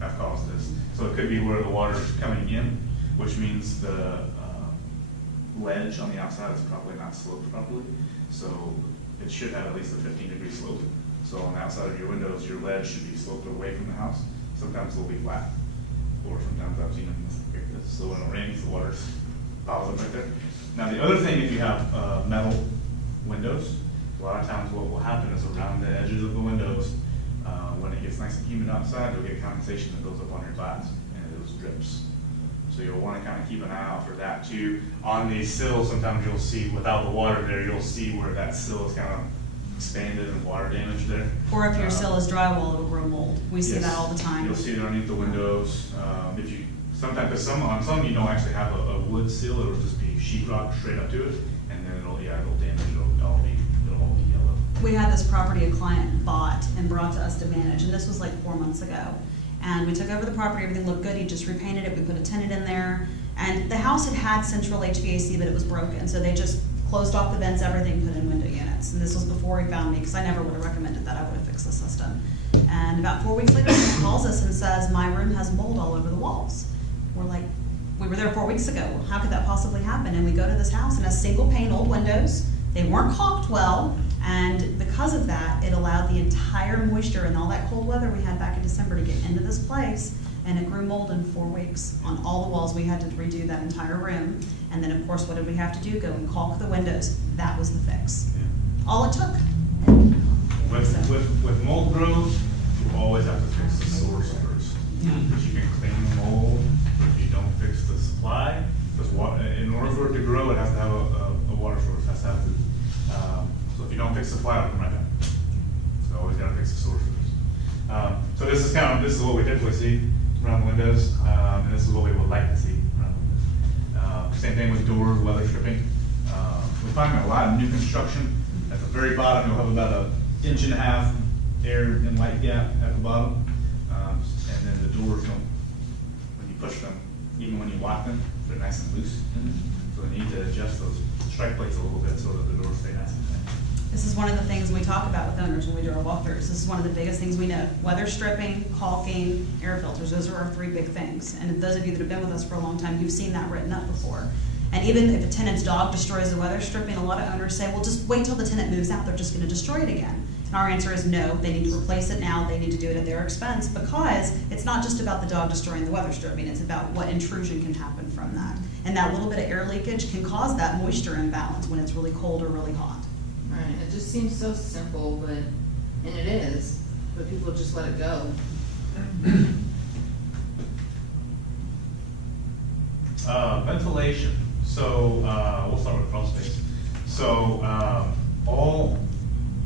have caused this. So it could be where the water's coming in, which means the ledge on the outside is probably not sloped properly. So it should have at least a 15-degree slope. So on the outside of your windows, your ledge should be sloped away from the house. Sometimes they'll be flat, or sometimes I've seen them like this. So when it rains, the water piles up right there. Now the other thing, if you have metal windows, a lot of times what will happen is around the edges of the windows, when it gets nice and humid outside, you'll get condensation that goes up on your glass and those drips. So you'll want to kind of keep an eye out for that too. On these sills, sometimes you'll see, without the water there, you'll see where that sill is kind of expanded and water damage there. Or if your sill is drywall, it'll grow mold. We see Yes. that all the time. You'll see it underneath the windows. If you, sometimes, because on some you don't actually have a wood sill, it'll just be sheetrock straight up to it, and then it'll damage, it'll all be yellow. We had this property a client bought and brought to us to manage, and this was like 4 months ago. And we took over the property, everything looked good, he just repainted it, we put a tenant in there. And the house had central HVAC, but it was broken, so they just closed off the vents, everything, put in window units. And this was before he found me, because I never would have recommended that, I would have fixed the system. And about 4 weeks later, he calls us and says, my room has mold all over the walls. We're like, we were there 4 weeks ago, how could that possibly happen? And we go to this house and has single pane old windows, they weren't caulked well, and because of that, it allowed the entire moisture and all that cold weather we had back in December to get into this place, and it grew mold in 4 weeks. On all the walls, we had to redo that entire room, and then of course, what did we have to do? Go and caulk the windows. That was the fix. Yeah. All it took. With mold growth, you always have to fix the source first. Because you can clean the mold, but if you don't fix the supply, because in order for it to grow, it has to have a water source, it has to have food. So if you don't fix the supply, it'll come right back. So always gotta fix the source first. So this is what we typically see around the windows, and this is what we would like to see around the windows. Same thing with doors, weather stripping. We find a lot of new construction, at the very bottom, you'll have about 1.5 inches air and light gap at the bottom. And then the doors don't, when you push them, even when you lock them, they're nice and loose. So we need to adjust those strike plates a little bit so that the doors stay nice and tight. This is one of the things we talk about with owners when we do our walkthroughs. This is one of the biggest things we know. Weather stripping, caulking, air filters, those are our 3 big things. And those of you that have been with us for a long time, you've seen that written up before. And even if a tenant's dog destroys the weather stripping, a lot of owners say, well, just wait till the tenant moves out, they're just gonna destroy it again. And our answer is no, they need to replace it now, they need to do it at their expense, because it's not just about the dog destroying the weather stripping, it's about what intrusion can happen from that. And that little bit of air leakage can cause that moisture imbalance when it's really cold or really hot. Right, it just seems so simple, and it is, but people just let it go. Ventilation. So we'll start with crawl space. So all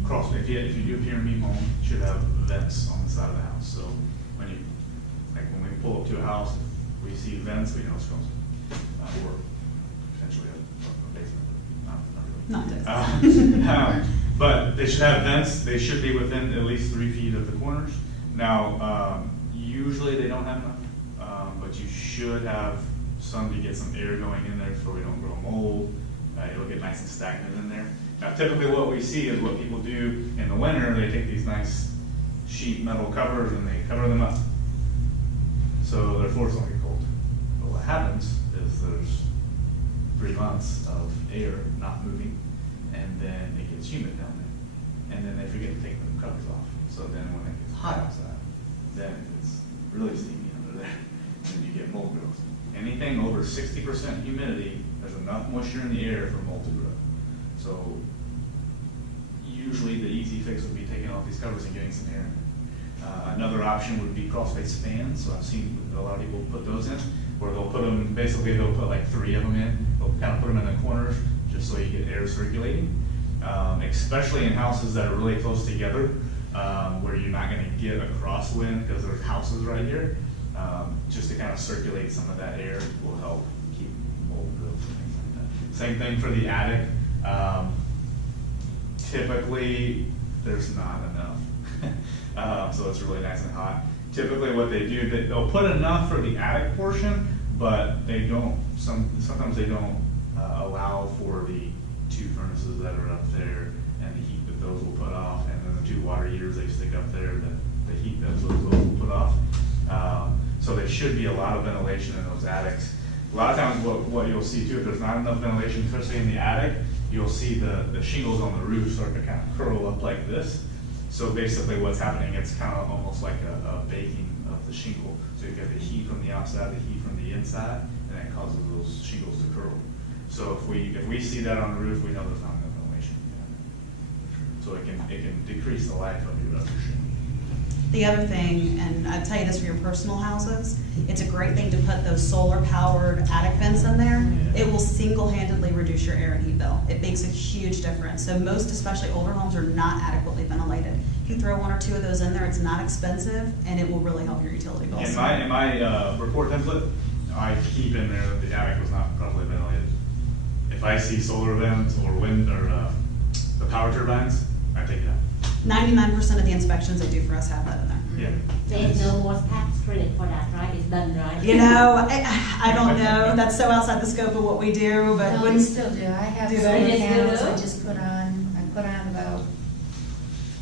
crawl space, if you do a pyramid home, you should have vents on the side of the house. So when we pull up to a house, if we see vents, we know it's crawl space, or potentially a basement. Not really. But they should have vents. They should be within at least 3 feet of the corners. Now, usually they don't have enough, but you should have some to get some air going in there so we don't grow mold. It'll get nice and stagnant in there. Now, typically what we see is what people do in the winter, they take these nice sheet metal covers and they cover them up. So their floors don't get cold. But what happens is there's 3 months of air not moving, and then it gets humid down there. And then they forget to take the covers off. So then when it gets hot outside, then it's really steamy under there, and you get mold growth. Anything over 60% humidity, there's enough moisture in the air for mold to grow. So usually the easy fix would be taking off these covers and getting some air in there. Another option would be crawl space fans. So I've seen a lot of people put those in, where they'll put them, basically they'll put like 3 of them in. They'll kind of put them in the corners just so you get air circulating. Especially in houses that are really close together, where you're not going to get a crosswind because there's houses right here. Just to kind of circulate some of that air will help keep mold growth and things like that. Same thing for the attic. Typically, there's not enough. So it's really nice and hot. Typically what they do, they'll put enough for the attic portion, but they don't, sometimes they don't allow for the 2 furnaces that are up there and the heat that those will put off, and then the 2 water heaters they stick up there that the heat that those will put off. So there should be a lot of ventilation in those attics. A lot of times what you'll see too, if there's not enough ventilation, especially in the attic, you'll see the shingles on the roof start to kind of curl up like this. So basically what's happening, it's kind of almost like a baking of the shingle. So you get the heat from the outside, the heat from the inside, and that causes those shingles to curl. So if we see that on the roof, we know there's not enough ventilation. So it can decrease the life of your shingle. The other thing, and I'll tell you this for your personal houses, it's a great thing to put those solar-powered attic vents in there. Yeah. It will single-handedly reduce your air and heat bill. It makes a huge difference. So most, especially older homes, are not adequately ventilated. If you throw one or two of those in there, it's not expensive, and it will really help your utility bills. In my report template, I keep in there that the attic was not properly ventilated. If I see solar vents or wind or the power turbines, I take it out. 99% of the inspections they do for us have that in there. Yeah. There's no more tax credit for that, right? It's done, right? You know, I don't know. That's so outside the scope of what we do, but No, when we still do. I have Do solar they? panels, I do? just put on about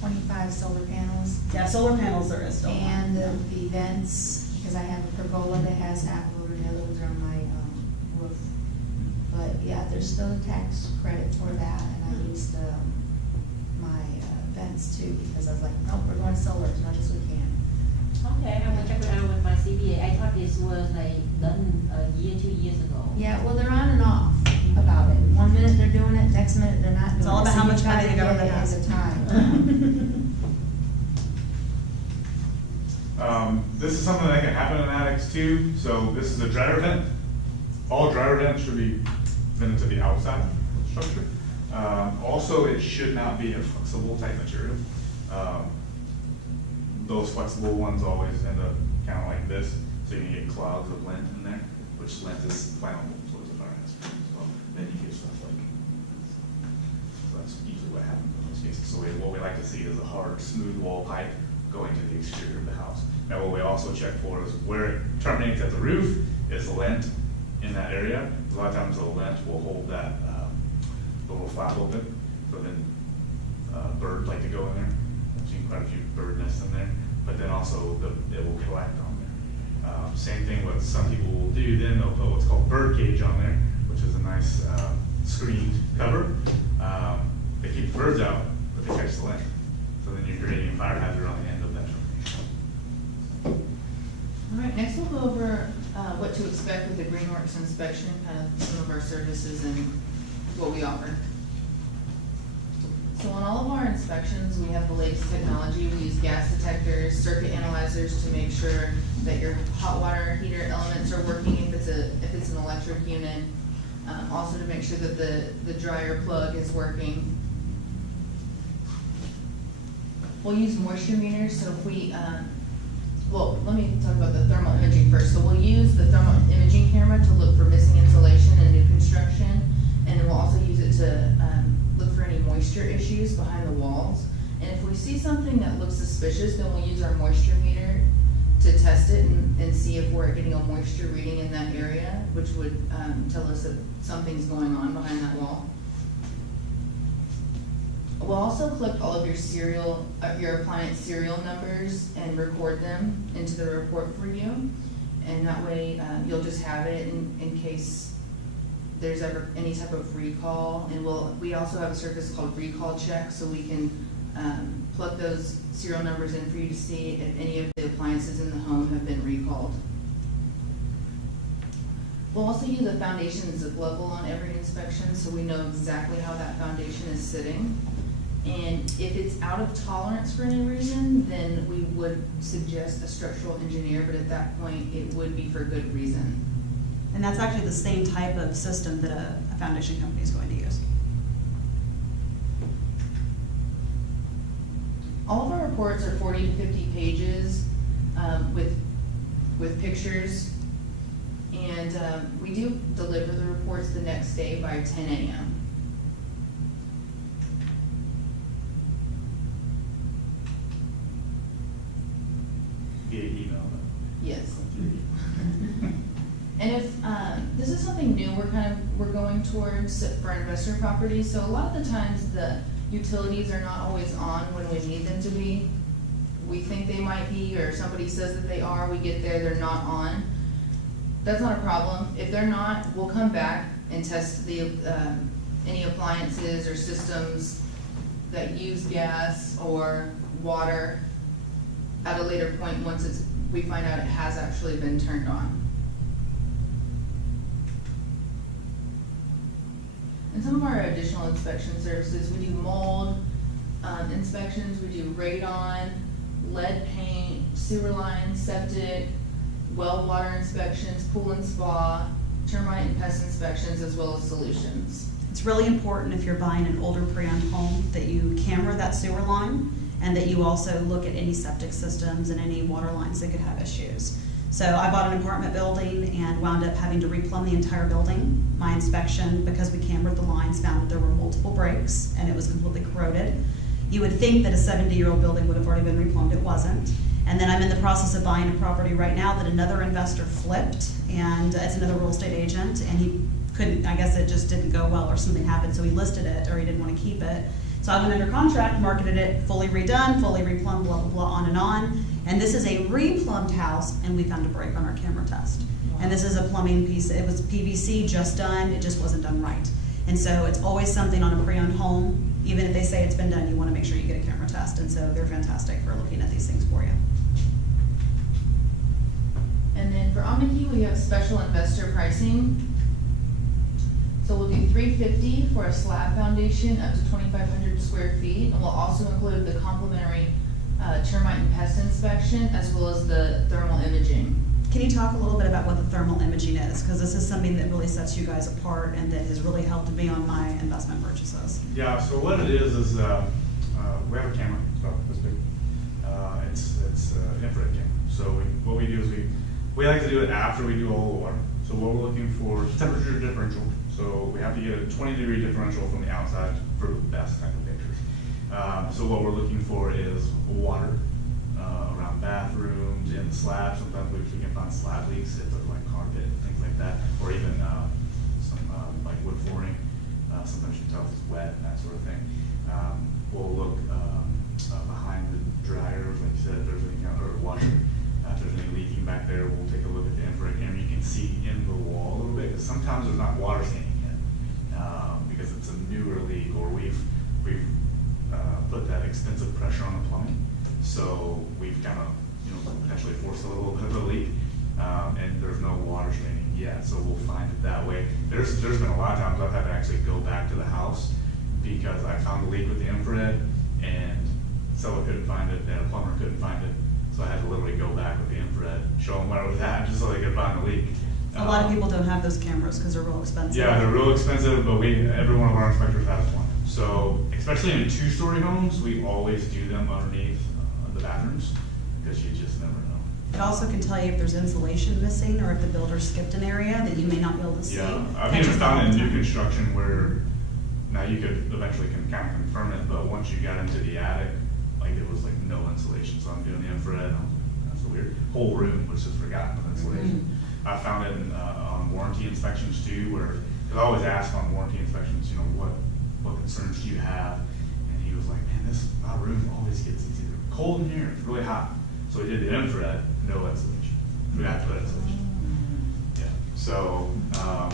25 solar panels. yeah, solar panels there is still. And the vents, because I have a pergola that has half load and the other ones are on my roof. But yeah, there's still a tax credit for that, and I used my vents too, because I was like, nope, we're going solar as much as we can. Okay, I will check it out with my CPA. I thought this was like done a year, 2 years ago. Yeah, well, they're on and off about it. 1 minute they're doing it, next minute they're not doing it. It's all about So how you much try money to the get government it has. at a time. This is something that can happen in attics too. So this is a dryer vent. All dryer vents should be vented to the outside of the structure. Also, it should not be a flexible type material. Those flexible ones always end up kind of like this, so you can get clouds of lint in there, which lint is flammable, so it's a fire hazard. So then you get stuff like this. So that's usually what happens in those cases. So what we like to see is a hard, smooth wall pipe going to the exterior of the house. Now, what we also check for is where it terminates at the roof is lint in that area. A lot of times the lint will hold that little flap open, so then birds like to go in there. I've seen quite a few bird nests in there, but then also it will collect on there. Same thing with some people will do, then they'll put what's called bird cage on there, which is a nice screened cover. They keep the birds out, but they catch the lint. So then you're creating a fire hazard on the end of that termination. All right, next we'll go over what to expect with the GreenWorks inspection, kind of some of our services and what we offer. So on all of our inspections, we have the latest technology. We use gas detectors, circuit analyzers to make sure that your hot water heater elements are working if it's an electric unit. Also to make sure that the dryer plug is working. We'll use moisture meters, so if we, well, let me talk about the thermal imaging first. So we'll use the thermal imaging camera to look for missing insulation in new construction, and then we'll also use it to look for any moisture issues behind the walls. And if we see something that looks suspicious, then we'll use our moisture meter to test it and see if we're getting a moisture reading in that area, which would tell us that something's going on behind that wall. We'll also collect all of your appliance serial numbers and record them into the report for you. And that way, you'll just have it in case there's ever any type of recall. And we also have a service called Recall Check, so we can plug those serial numbers in for you to see if any of the appliances in the home have been recalled. We'll also use a foundation zip level on every inspection, so we know exactly how that foundation is sitting. And if it's out of tolerance for any reason, then we would suggest a structural engineer, but at that point, it would be for good reason. And that's actually the same type of system that a foundation company is going to use. All of our reports are 40 to 50 pages with pictures. And we do deliver the reports the next day by 10 a.m. Via email. Yes. And if this is something new we're going towards for investor properties, so a lot of the times the utilities are not always on when we need them to be. we think they might be, or somebody says that they are, we get there, they're not on. That's not a problem. If they're not, we'll come back and test the, any appliances or systems that use gas or water at a later point once we find out it has actually been turned on. And some of our additional inspection services, we do mold inspections, we do radon, lead paint, sewer lines, septic, well water inspections, pool and spa, termite and pest inspections, as well as solutions. It's really important if you're buying an older pre-owned home that you camera that sewer line and that you also look at any septic systems and any water lines that could have issues. So I bought an apartment building and wound up having to replumb the entire building. My inspection, because we cambered the lines, found that there were multiple breaks and it was completely corroded. You would think that a 70-year-old building would have already been replumbed, it wasn't. And then I'm in the process of buying a property right now that another investor flipped, and it's another real estate agent, and he couldn't, I guess it just didn't go well or something happened, so he listed it or he didn't want to keep it. So I went under contract, marketed it, fully redone, fully replumbed, blah, blah, blah, on and on. And this is a replumbed house, and we found a break on our camera test. Wow. And this is a plumbing piece, it was PVC just done, it just wasn't done right. And so it's always something on a pre-owned home, even if they say it's been done, you want to make sure you get a camera test. And so they're fantastic for looking at these things for you. And then for Omnikey, we have special investor pricing. So we'll do $350 for a slab foundation up to 2,500 square feet, and we'll also include the complimentary termite and pest inspection as well as the thermal imaging. Can you talk a little bit about what the thermal imaging is? Because this is something that really sets you guys apart and that has really helped me on my investment purchases. Yeah, so what it is we have a camera, it's about this big. It's an infrared camera. So what we do is we like to do it after we do all the water. So what we're looking for is temperature differential. So we have to get a 20-degree differential from the outside for the best type of pictures. So what we're looking for is water around bathrooms, in the slabs. Sometimes we can find slab leaks if there's like carpet, things like that, or even some like wood flooring. Sometimes you can tell if it's wet and that sort of thing. We'll look behind the dryers, like you said, if there's any or washer. If there's any leaking back there, we'll take a look at the infrared camera. You can see in the wall a little bit, because sometimes there's not water standing in because it's a newer leak, or we've put that extensive pressure on the plumbing. So we've kind of, potentially forced a little bit of a leak, and there's no water standing yet. So we'll find it that way. There's been a lot of times I've had to actually go back to the house because I found the leak with the infrared, and seller couldn't find it, and a plumber couldn't find it. So I had to literally go back with the infrared, show them where it was at, just so they could find the leak. A lot of people don't have those cameras because they're real expensive. Yeah, they're real expensive, but every one of our inspectors has one. So, especially in 2-story homes, we always do them underneath the bathrooms, because you just never know. It also can tell you if there's insulation missing or if the builder skipped an area that you may not be able to see. Yeah, I've even found in new construction where, now you could eventually kind of confirm it, but once you got into the attic, like it was like no insulation. So I'm doing the infrared, and that's so weird. Whole room was just forgotten with insulation. I found it on warranty inspections too, where, because I always ask on warranty inspections, what concerns do you have? And he was like, man, my room always gets either cold in here, it's really hot. So we did the infrared, no insulation. We had to put insulation. Yeah. So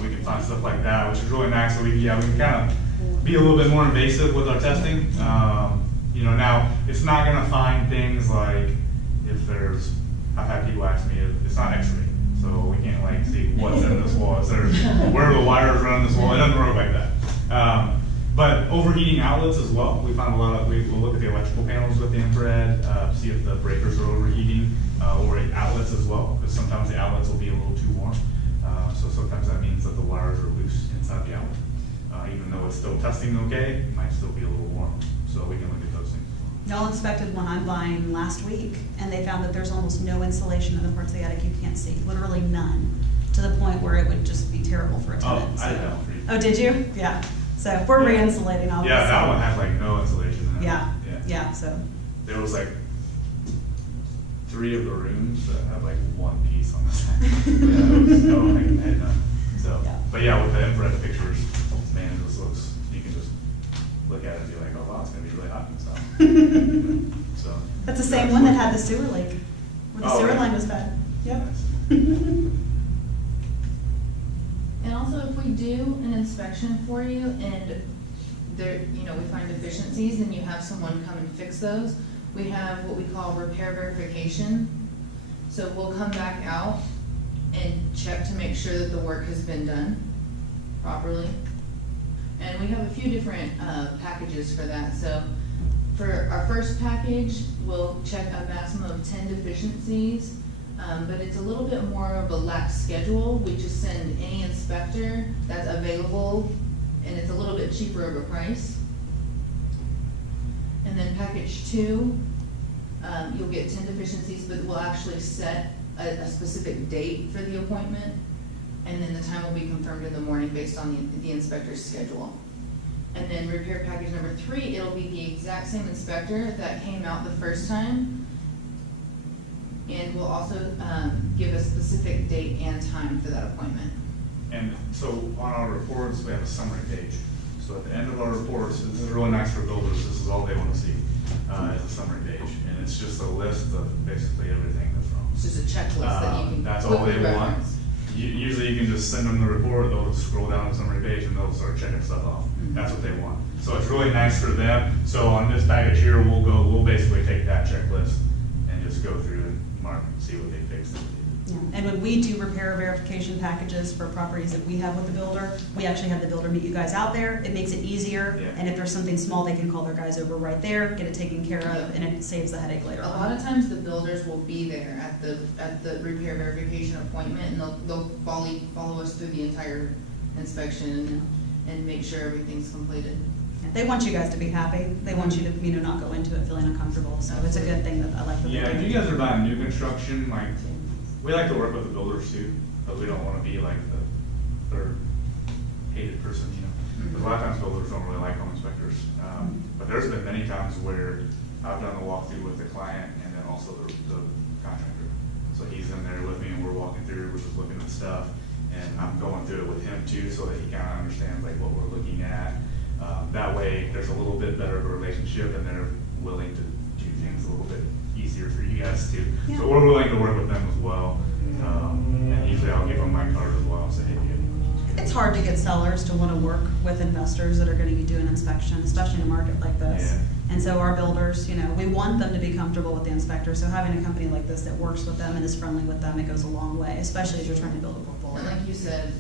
we can find stuff like that, which is really nice. So we can kind of be a little bit more invasive with our testing. Now it's not gonna find things like I've had people ask me, it's not X-ray, so we can't like see what's in this wall. Where are the wires running this wall? It doesn't work like that. But overheating outlets as well. We find we'll look at the electrical panels with the infrared, see if the breakers are overheating, or outlets as well, because sometimes the outlets will be a little too warm. So sometimes that means that the wires are loose inside the outlet. Even though it's still testing okay, it might still be a little warm. So we can look at those things. Y'all inspected one I'm buying last week, and they found that there's almost no insulation in the parts of the attic you can't see, literally none, to the point where it would just be terrible for a tenant. Oh, I did that one for you. Oh, did you? Yeah. So if we're re-insulating, obviously. Yeah, that one had like no insulation in it. Yeah, so. There was like 3 of the rooms that had like 1 piece on the side. I had none. So, yeah. But yeah, with the infrared pictures, man, it just looks, you can just look at it and be like, oh wow, it's gonna be really hot and stuff. So. That's a the same one that had the sewer leak, where the Oh, sewer yeah. line was bad. Yep. And also, if we do an inspection for you and there, we find deficiencies and you have someone come and fix those, we have what we call repair verification. So we'll come back out and check to make sure that the work has been done properly. And we have a few different packages for that. So for our first package, we'll check a maximum of 10 deficiencies. But it's a little bit more of a lax schedule. We just send any inspector that's available, and it's a little bit cheaper of a price. And then package 2, you'll get 10 deficiencies, but we'll actually set a specific date for the appointment, and then the time will be confirmed in the morning based on the inspector's schedule. And then repair package number 3, it'll be the exact same inspector that came out the first time, and we'll also give a specific date and time for that appointment. And so on our reports, we have a summary page. So at the end of our reports, this is really nice for builders, this is all they want to see, is a summary page. And it's just a list of basically everything that's wrong. It's just a checklist that you can That's all quickly they want. reference. Usually you can just send them the report, they'll just scroll down the summary page and they'll start checking stuff off. Mhm. That's what they want. So it's really nice for them. So on this package here, we'll basically take that checklist and just go through and mark and see what they fixed. Yeah. And when we do repair verification packages for properties that we have with the builder, we actually have the builder meet you guys out there. It makes it easier. Yeah. And if there's something small, they can call their guys over right there, get it taken care of, and it saves the headache later A on. lot of times the builders will be there at the repair verification appointment, and they'll follow us through the entire inspection and make sure everything's completed. They want you guys to be happy. They want you to, not go into it feeling uncomfortable. So it's a good thing that I like the Yeah, builder. if you guys are buying new construction, we like to work with the builders too, but we don't want to be like the third hated person, Because a lot of times builders don't really like home inspectors. But there's been many times where I've done the walkthrough with the client and then also the contractor. So he's in there with me and we're walking through, we're just looking at stuff, and I'm going through it with him too, so that he kind of understands what we're looking at. That way, there's a little bit better of a relationship, and they're willing to do things a little bit easier for you guys too. Yeah. So we're willing to work with them as well. And usually I'll give them my card as well and say, hey, It's hard to get sellers to want to work with investors that are going to be doing inspection, especially in a market like this. Yeah. And so our builders, we want them to be comfortable with the inspector. So having a company like this that works with them and is friendly with them, it goes a long way, especially as you're trying to build a And portfolio. like you said,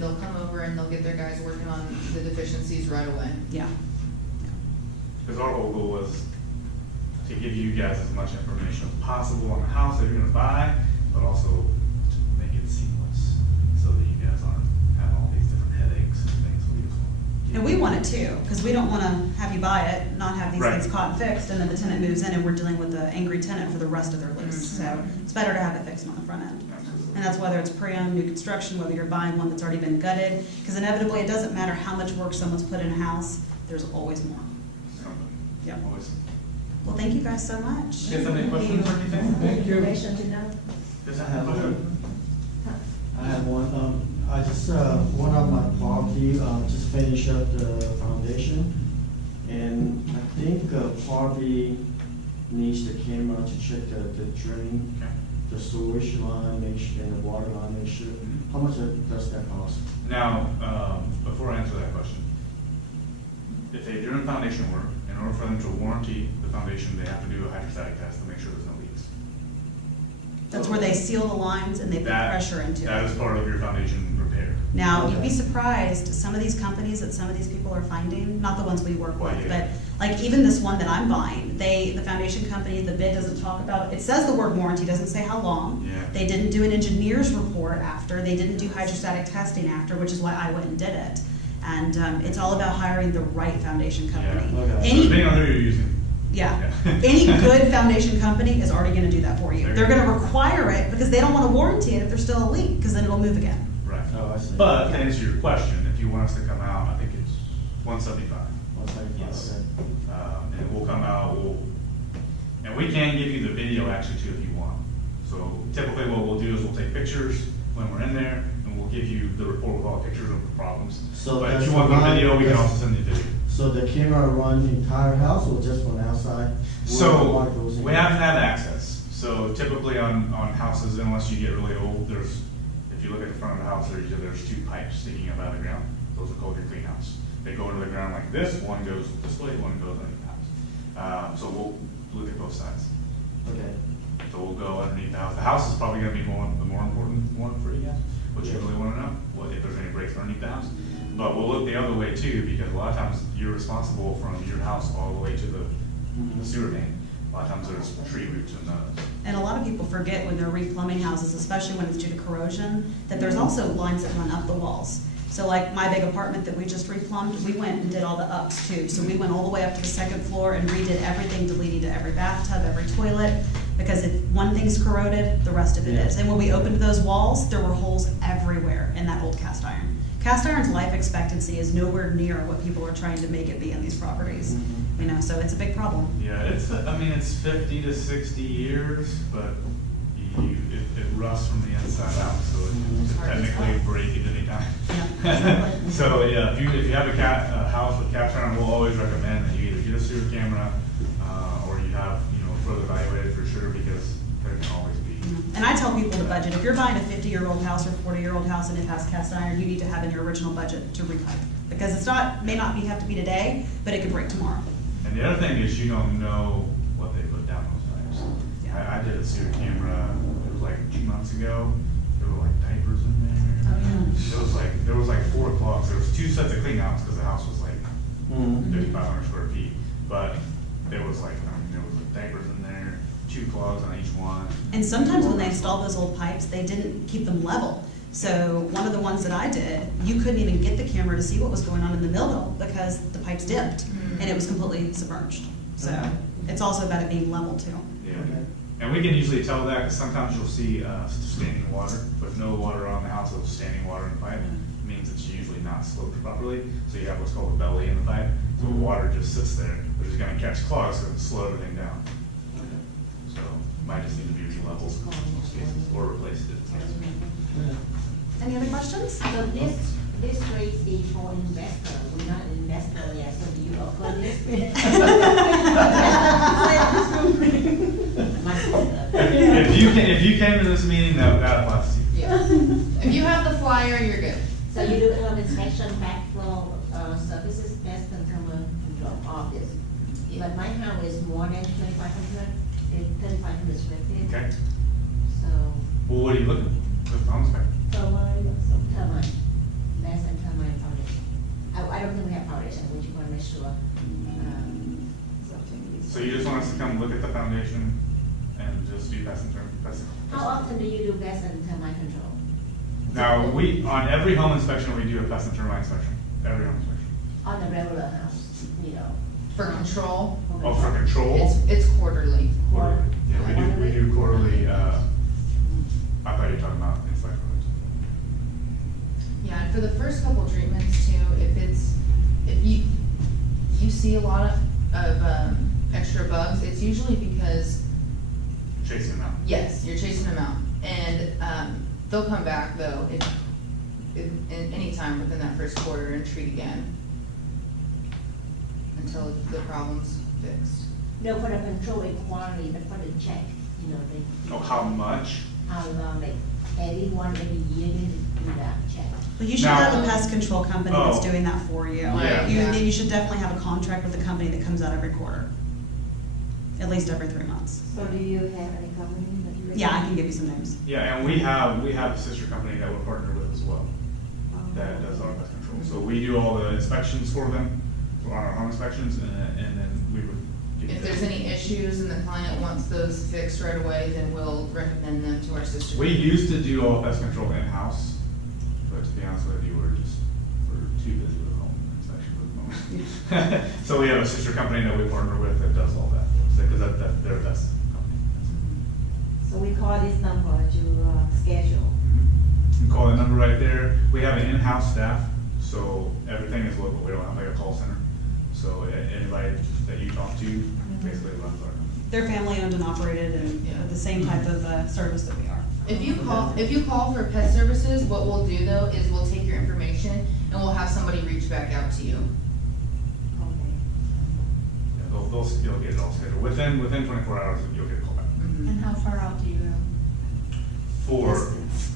they'll come over and they'll get their guys working on the deficiencies right away. Yeah. Because our whole goal is to give you guys as much information as possible on the house that you're gonna buy, but also to make it seamless, so that you guys aren't having all these different headaches and things. We just want to And we want it too, because we don't want to have you buy it, not have these Right. things caught and fixed, and then the tenant moves in and we're dealing with the angry tenant for the rest of their lease. So it's better to have it fixed on the front end. Absolutely. And that's whether it's pre-owned, new construction, whether you're buying one that's already been gutted, because inevitably it doesn't matter how much work someone's put in a house, there's always more. Something. Yep. Always. Well, thank you guys so much. You guys have any questions or anything? Thank you. Information to know. Yes, I have go ahead. I have one, I just, one of my property, just finished up the foundation. And I think, probably needs the camera to check the drain, Okay. the sewage line, make sure, and the water line, make sure. How much does that cost? Now, before I answer that question, if they're doing foundation work, in order for them to warranty the foundation, they have to do a hydrostatic test to make sure there's no leaks. That's where they seal the lines and they put That- pressure into That it. is part of your foundation repair. Now, you'd be Okay. surprised, some of these companies that some of these people are finding, not the ones we work Well, with, yeah. but like even this one that I'm buying, the foundation company, the bid doesn't talk about, it says the word warranty, doesn't say how long. Yeah. They didn't do an engineer's report after, they didn't do hydrostatic testing after, which is why I went and did it. And it's all about hiring the right foundation company. Yeah. Okay. So Any, depending on who you're using. yeah, Yeah. any good foundation company is already gonna do that for you. They're They're gonna- gonna require it because they don't wanna warranty it if there's still a leak, because then it'll move again. Right. Oh, I see. But to answer your question, if you want us to come out, I think it's 175. 175, Yes. okay. And we'll come out, and we can give you the video actually too if you want. So typically what we'll do is we'll take pictures when we're in there, and we'll give you the report with all the pictures of the problems. So But if that's you want the fine, video, we can that's- also send you the video. So the camera run entire house or just from outside? where the water goes So, in? we haven't had access, so typically on houses, unless you get really old, if you look at the front of the house, there's two pipes sticking up out of the ground, those are called your clean house. They go into the ground like this, one goes this way, one goes under the house. So we'll look at both sides. Okay. So we'll go underneath the house. The house is probably gonna be the more important one for you guys, what you really wanna know, if there's any breaks underneath the house. But we'll look the other way too, because a lot of times you're responsible from your house all the way to the sewer main. A lot of times there's tree roots in those. And a lot of people forget when they're replumbing houses, especially when it's due to corrosion, that there's also lines that run up the walls. So like my big apartment that we just replumbed, we went and did all the ups too. So we went all the way up to the second floor and redid everything, deleted every bathtub, every toilet, because if one thing's corroded, the rest of it is. And when we opened those walls, there were holes everywhere in that old cast iron. Cast iron's life expectancy is nowhere near what people are trying to make it be in these properties. You know, so it's a big problem. Yeah, it's 50 to 60 years, but it rusts from the inside out, so it can technically break at any time. Yeah. So yeah, if you have a house with cast iron, we'll always recommend that you either get a sewer camera, or you have, further evaluated for sure, because there can always be. And I tell people to budget. If you're buying a 50-year-old house or 40-year-old house and it has cast iron, you need to have in your original budget to repipe. Because may not have to be today, but it could break tomorrow. And the other thing is you don't know what they put down those pipes. Yeah. I did a sewer camera, it was like 2 months ago, there were like diapers in there. Oh, yeah. There was like 4 clogs, there was 2 sets of clean outs, because the house was like Mhm. 5,500 square feet. But there was like diapers in there, 2 clogs on each one. And sometimes when they installed those old pipes, they didn't keep them level. So one of the ones that I did, you couldn't even get the camera to see what was going on in the middle because the pipes dipped and it was completely submerged. So it's also about it being level too. Yeah. Okay. And we can usually tell that, because sometimes you'll see standing water, with no water on the house, with standing water in the pipe. It means it's usually not sloped properly, so you have what's called a belly in the pipe. So the water just sits there, which is gonna catch clogs, so it can slow everything down. So, might just need to be re-leveled in most cases, or replaced it. Any other questions? So this rate is for investor, we're not investor yet, so do you offer this? My sister. If you came to this meeting, that applies to you. Yeah. If you have the flyer, you're good. So you do home inspection, backflow, services, pest control, all this. But my house is more than 2,500, 3,500 square feet. Okay. So, Well, what are you looking for? On spec? termite, less than termite foundation. I don't think we have foundation, we just want to make sure. So you just want us to come look at the foundation and just do pest control? How often do you do pest and termite control? Now, on every home inspection, we do a pest and termite inspection, every home inspection. On the regular house, For control, Oh, for control? it's quarterly. Quarterly. Yeah, we do quarterly, I thought you were talking about inspection. Yeah, and for the first couple treatments too, if you see a lot of extra bugs, it's usually because, Chasing them out. yes, you're chasing them out. And they'll come back though, in any time within that first quarter and treat again until the problem's fixed. No, for the control inquiry, but for the check, they. Oh, how much? How long, like, every year they do that check. Well, you should Now- have a pest control company that's Oh. doing that for you. Yeah. You should definitely have a contract with a company that comes out every quarter. At least every 3 months. So do you have any company that you? Yeah, I can give you some names. Yeah, and we have a sister company that we're partnered with as well, that does our pest control. So we do all the inspections for them, on our home inspections, and then we would. give If them- there's any issues and the client wants those fixed right away, then we'll recommend them to our sister. We used to do all pest control in-house, but to be honest with you, we're too busy with home inspection at the moment. So we have a sister company that we partner with that does all that, because they're the best company. So we call this number to schedule. You can call that number right there. We have an in-house staff, so everything is local. We don't have like a call center. So anybody that you talk to basically runs our company. They're family owned and operated and Yeah. the same type of service that we are. If you call for pet services, what we'll do though is we'll take your information and we'll have somebody reach back out to you. you'll get it all scheduled. Within 24 hours, you'll get a call back. Mhm. And how far out do you go? For, Distance.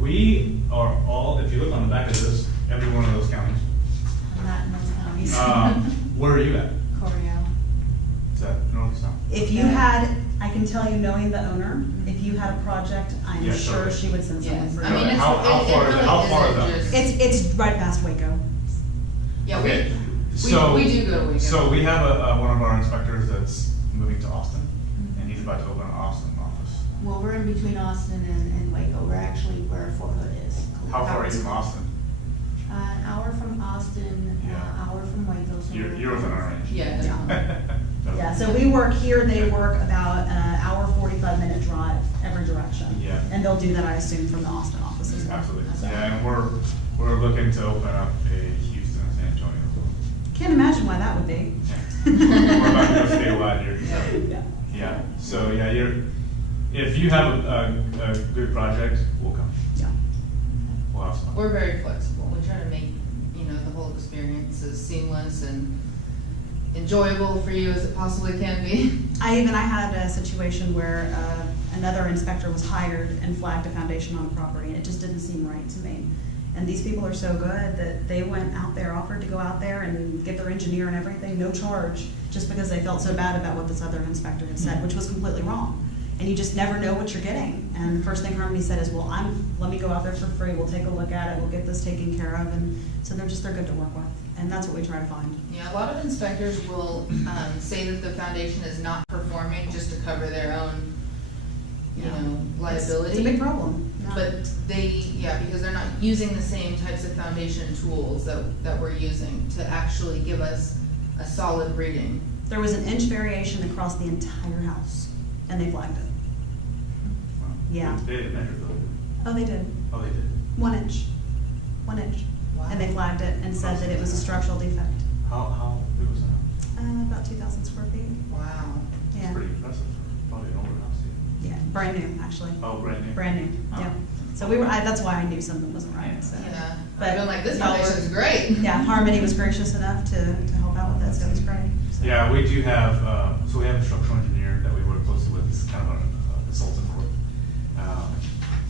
we are all, if you look on the back of this, every one of those counties. I'm not in those counties. Where are you at? Coryell. Is that north or south? If you had, I can tell you, knowing the owner, if you had a project, I am Yeah, sure totally. she would send someone Yes, for I mean, you. it's, How far is it? How far is really that? isn't just. It's right past Waco. Yeah, Okay, we so- do go to Waco. So we have one of our inspectors that's moving to Austin, and he's about to open an Austin office. Well, we're in between Austin and Waco. We're actually where Fort Hood is. How far are you from Austin? An hour from Austin, Yeah. hour from Waco. So You're within our range. Yeah. Yeah, so we work here, they work about an hour, 45-minute drive every direction. Yeah. And they'll do that, I assume, from the Austin office as well. Absolutely, So- yeah, and we're looking to open up a Houston and San Antonio as well. Can't imagine why that would be. Yeah. We're about to go statewide here, so, Yeah. yeah, so, yeah, if you have a good project, we'll come, Yeah. we'll have some. We're very flexible. We try to make, the whole experience as seamless and enjoyable for you as it possibly can be. I had a situation where another inspector was hired and flagged a foundation on a property, and it just didn't seem right to me. And these people are so good that they went out there, offered to go out there and get their engineer and everything, no charge, just because they felt so bad about what this other inspector had said, which was completely wrong. And you just never know what you're getting. And the first thing Harmony said is, well, let me go out there for free, we'll take a look at it, we'll get this taken care of. And so they're good to work with. And that's what we try to find. Yeah, a lot of inspectors will say that the foundation is not performing just to cover their own, liability. It's a big problem. Yeah. But because they're not using the same types of foundation tools that we're using to actually give us a solid reading. There was an inch variation across the entire house, and they flagged it. Wow. Yeah. They didn't measure though. Oh, they did. Oh, they did. 1 inch. 1 inch. Wow. And they flagged it and said that it was a structural defect. How big was that? About 2,000 square feet. Wow. Yeah. It's pretty impressive, probably an older house, too. Yeah, brand new, actually. Oh, brand new? Brand new, Oh. yeah. So that's why I knew something wasn't right, so. Yeah. But I've been like, this y'all were- foundation's great. Yeah, Harmony was gracious enough to help out with it, so it was great. So- Yeah, we do have, so we have a structural engineer that we work closely with, it's kind of a consultant for.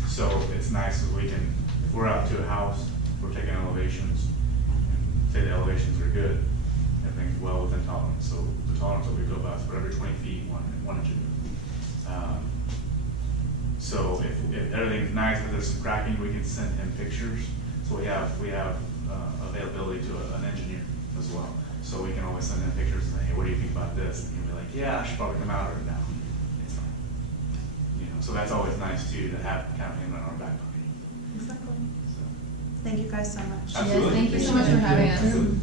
So it's nice that we can, if we're out to a house, we're taking elevations, and say the elevations are good, everything's well within tolerance, so the tolerance that we go by is for every 20 feet, one inch. So if everything's nice, but there's some cracking, we can send him pictures. So we have availability to an engineer as well. So we can always send him pictures and say, hey, what do you think about this? And he'll be like, yeah, I should probably come out right now. It's fine. So that's always nice too, to have kind of him in our back pocket. Exactly. So, Thank you guys so much. Absolutely. Yes, thank you so much for having us. Absolutely.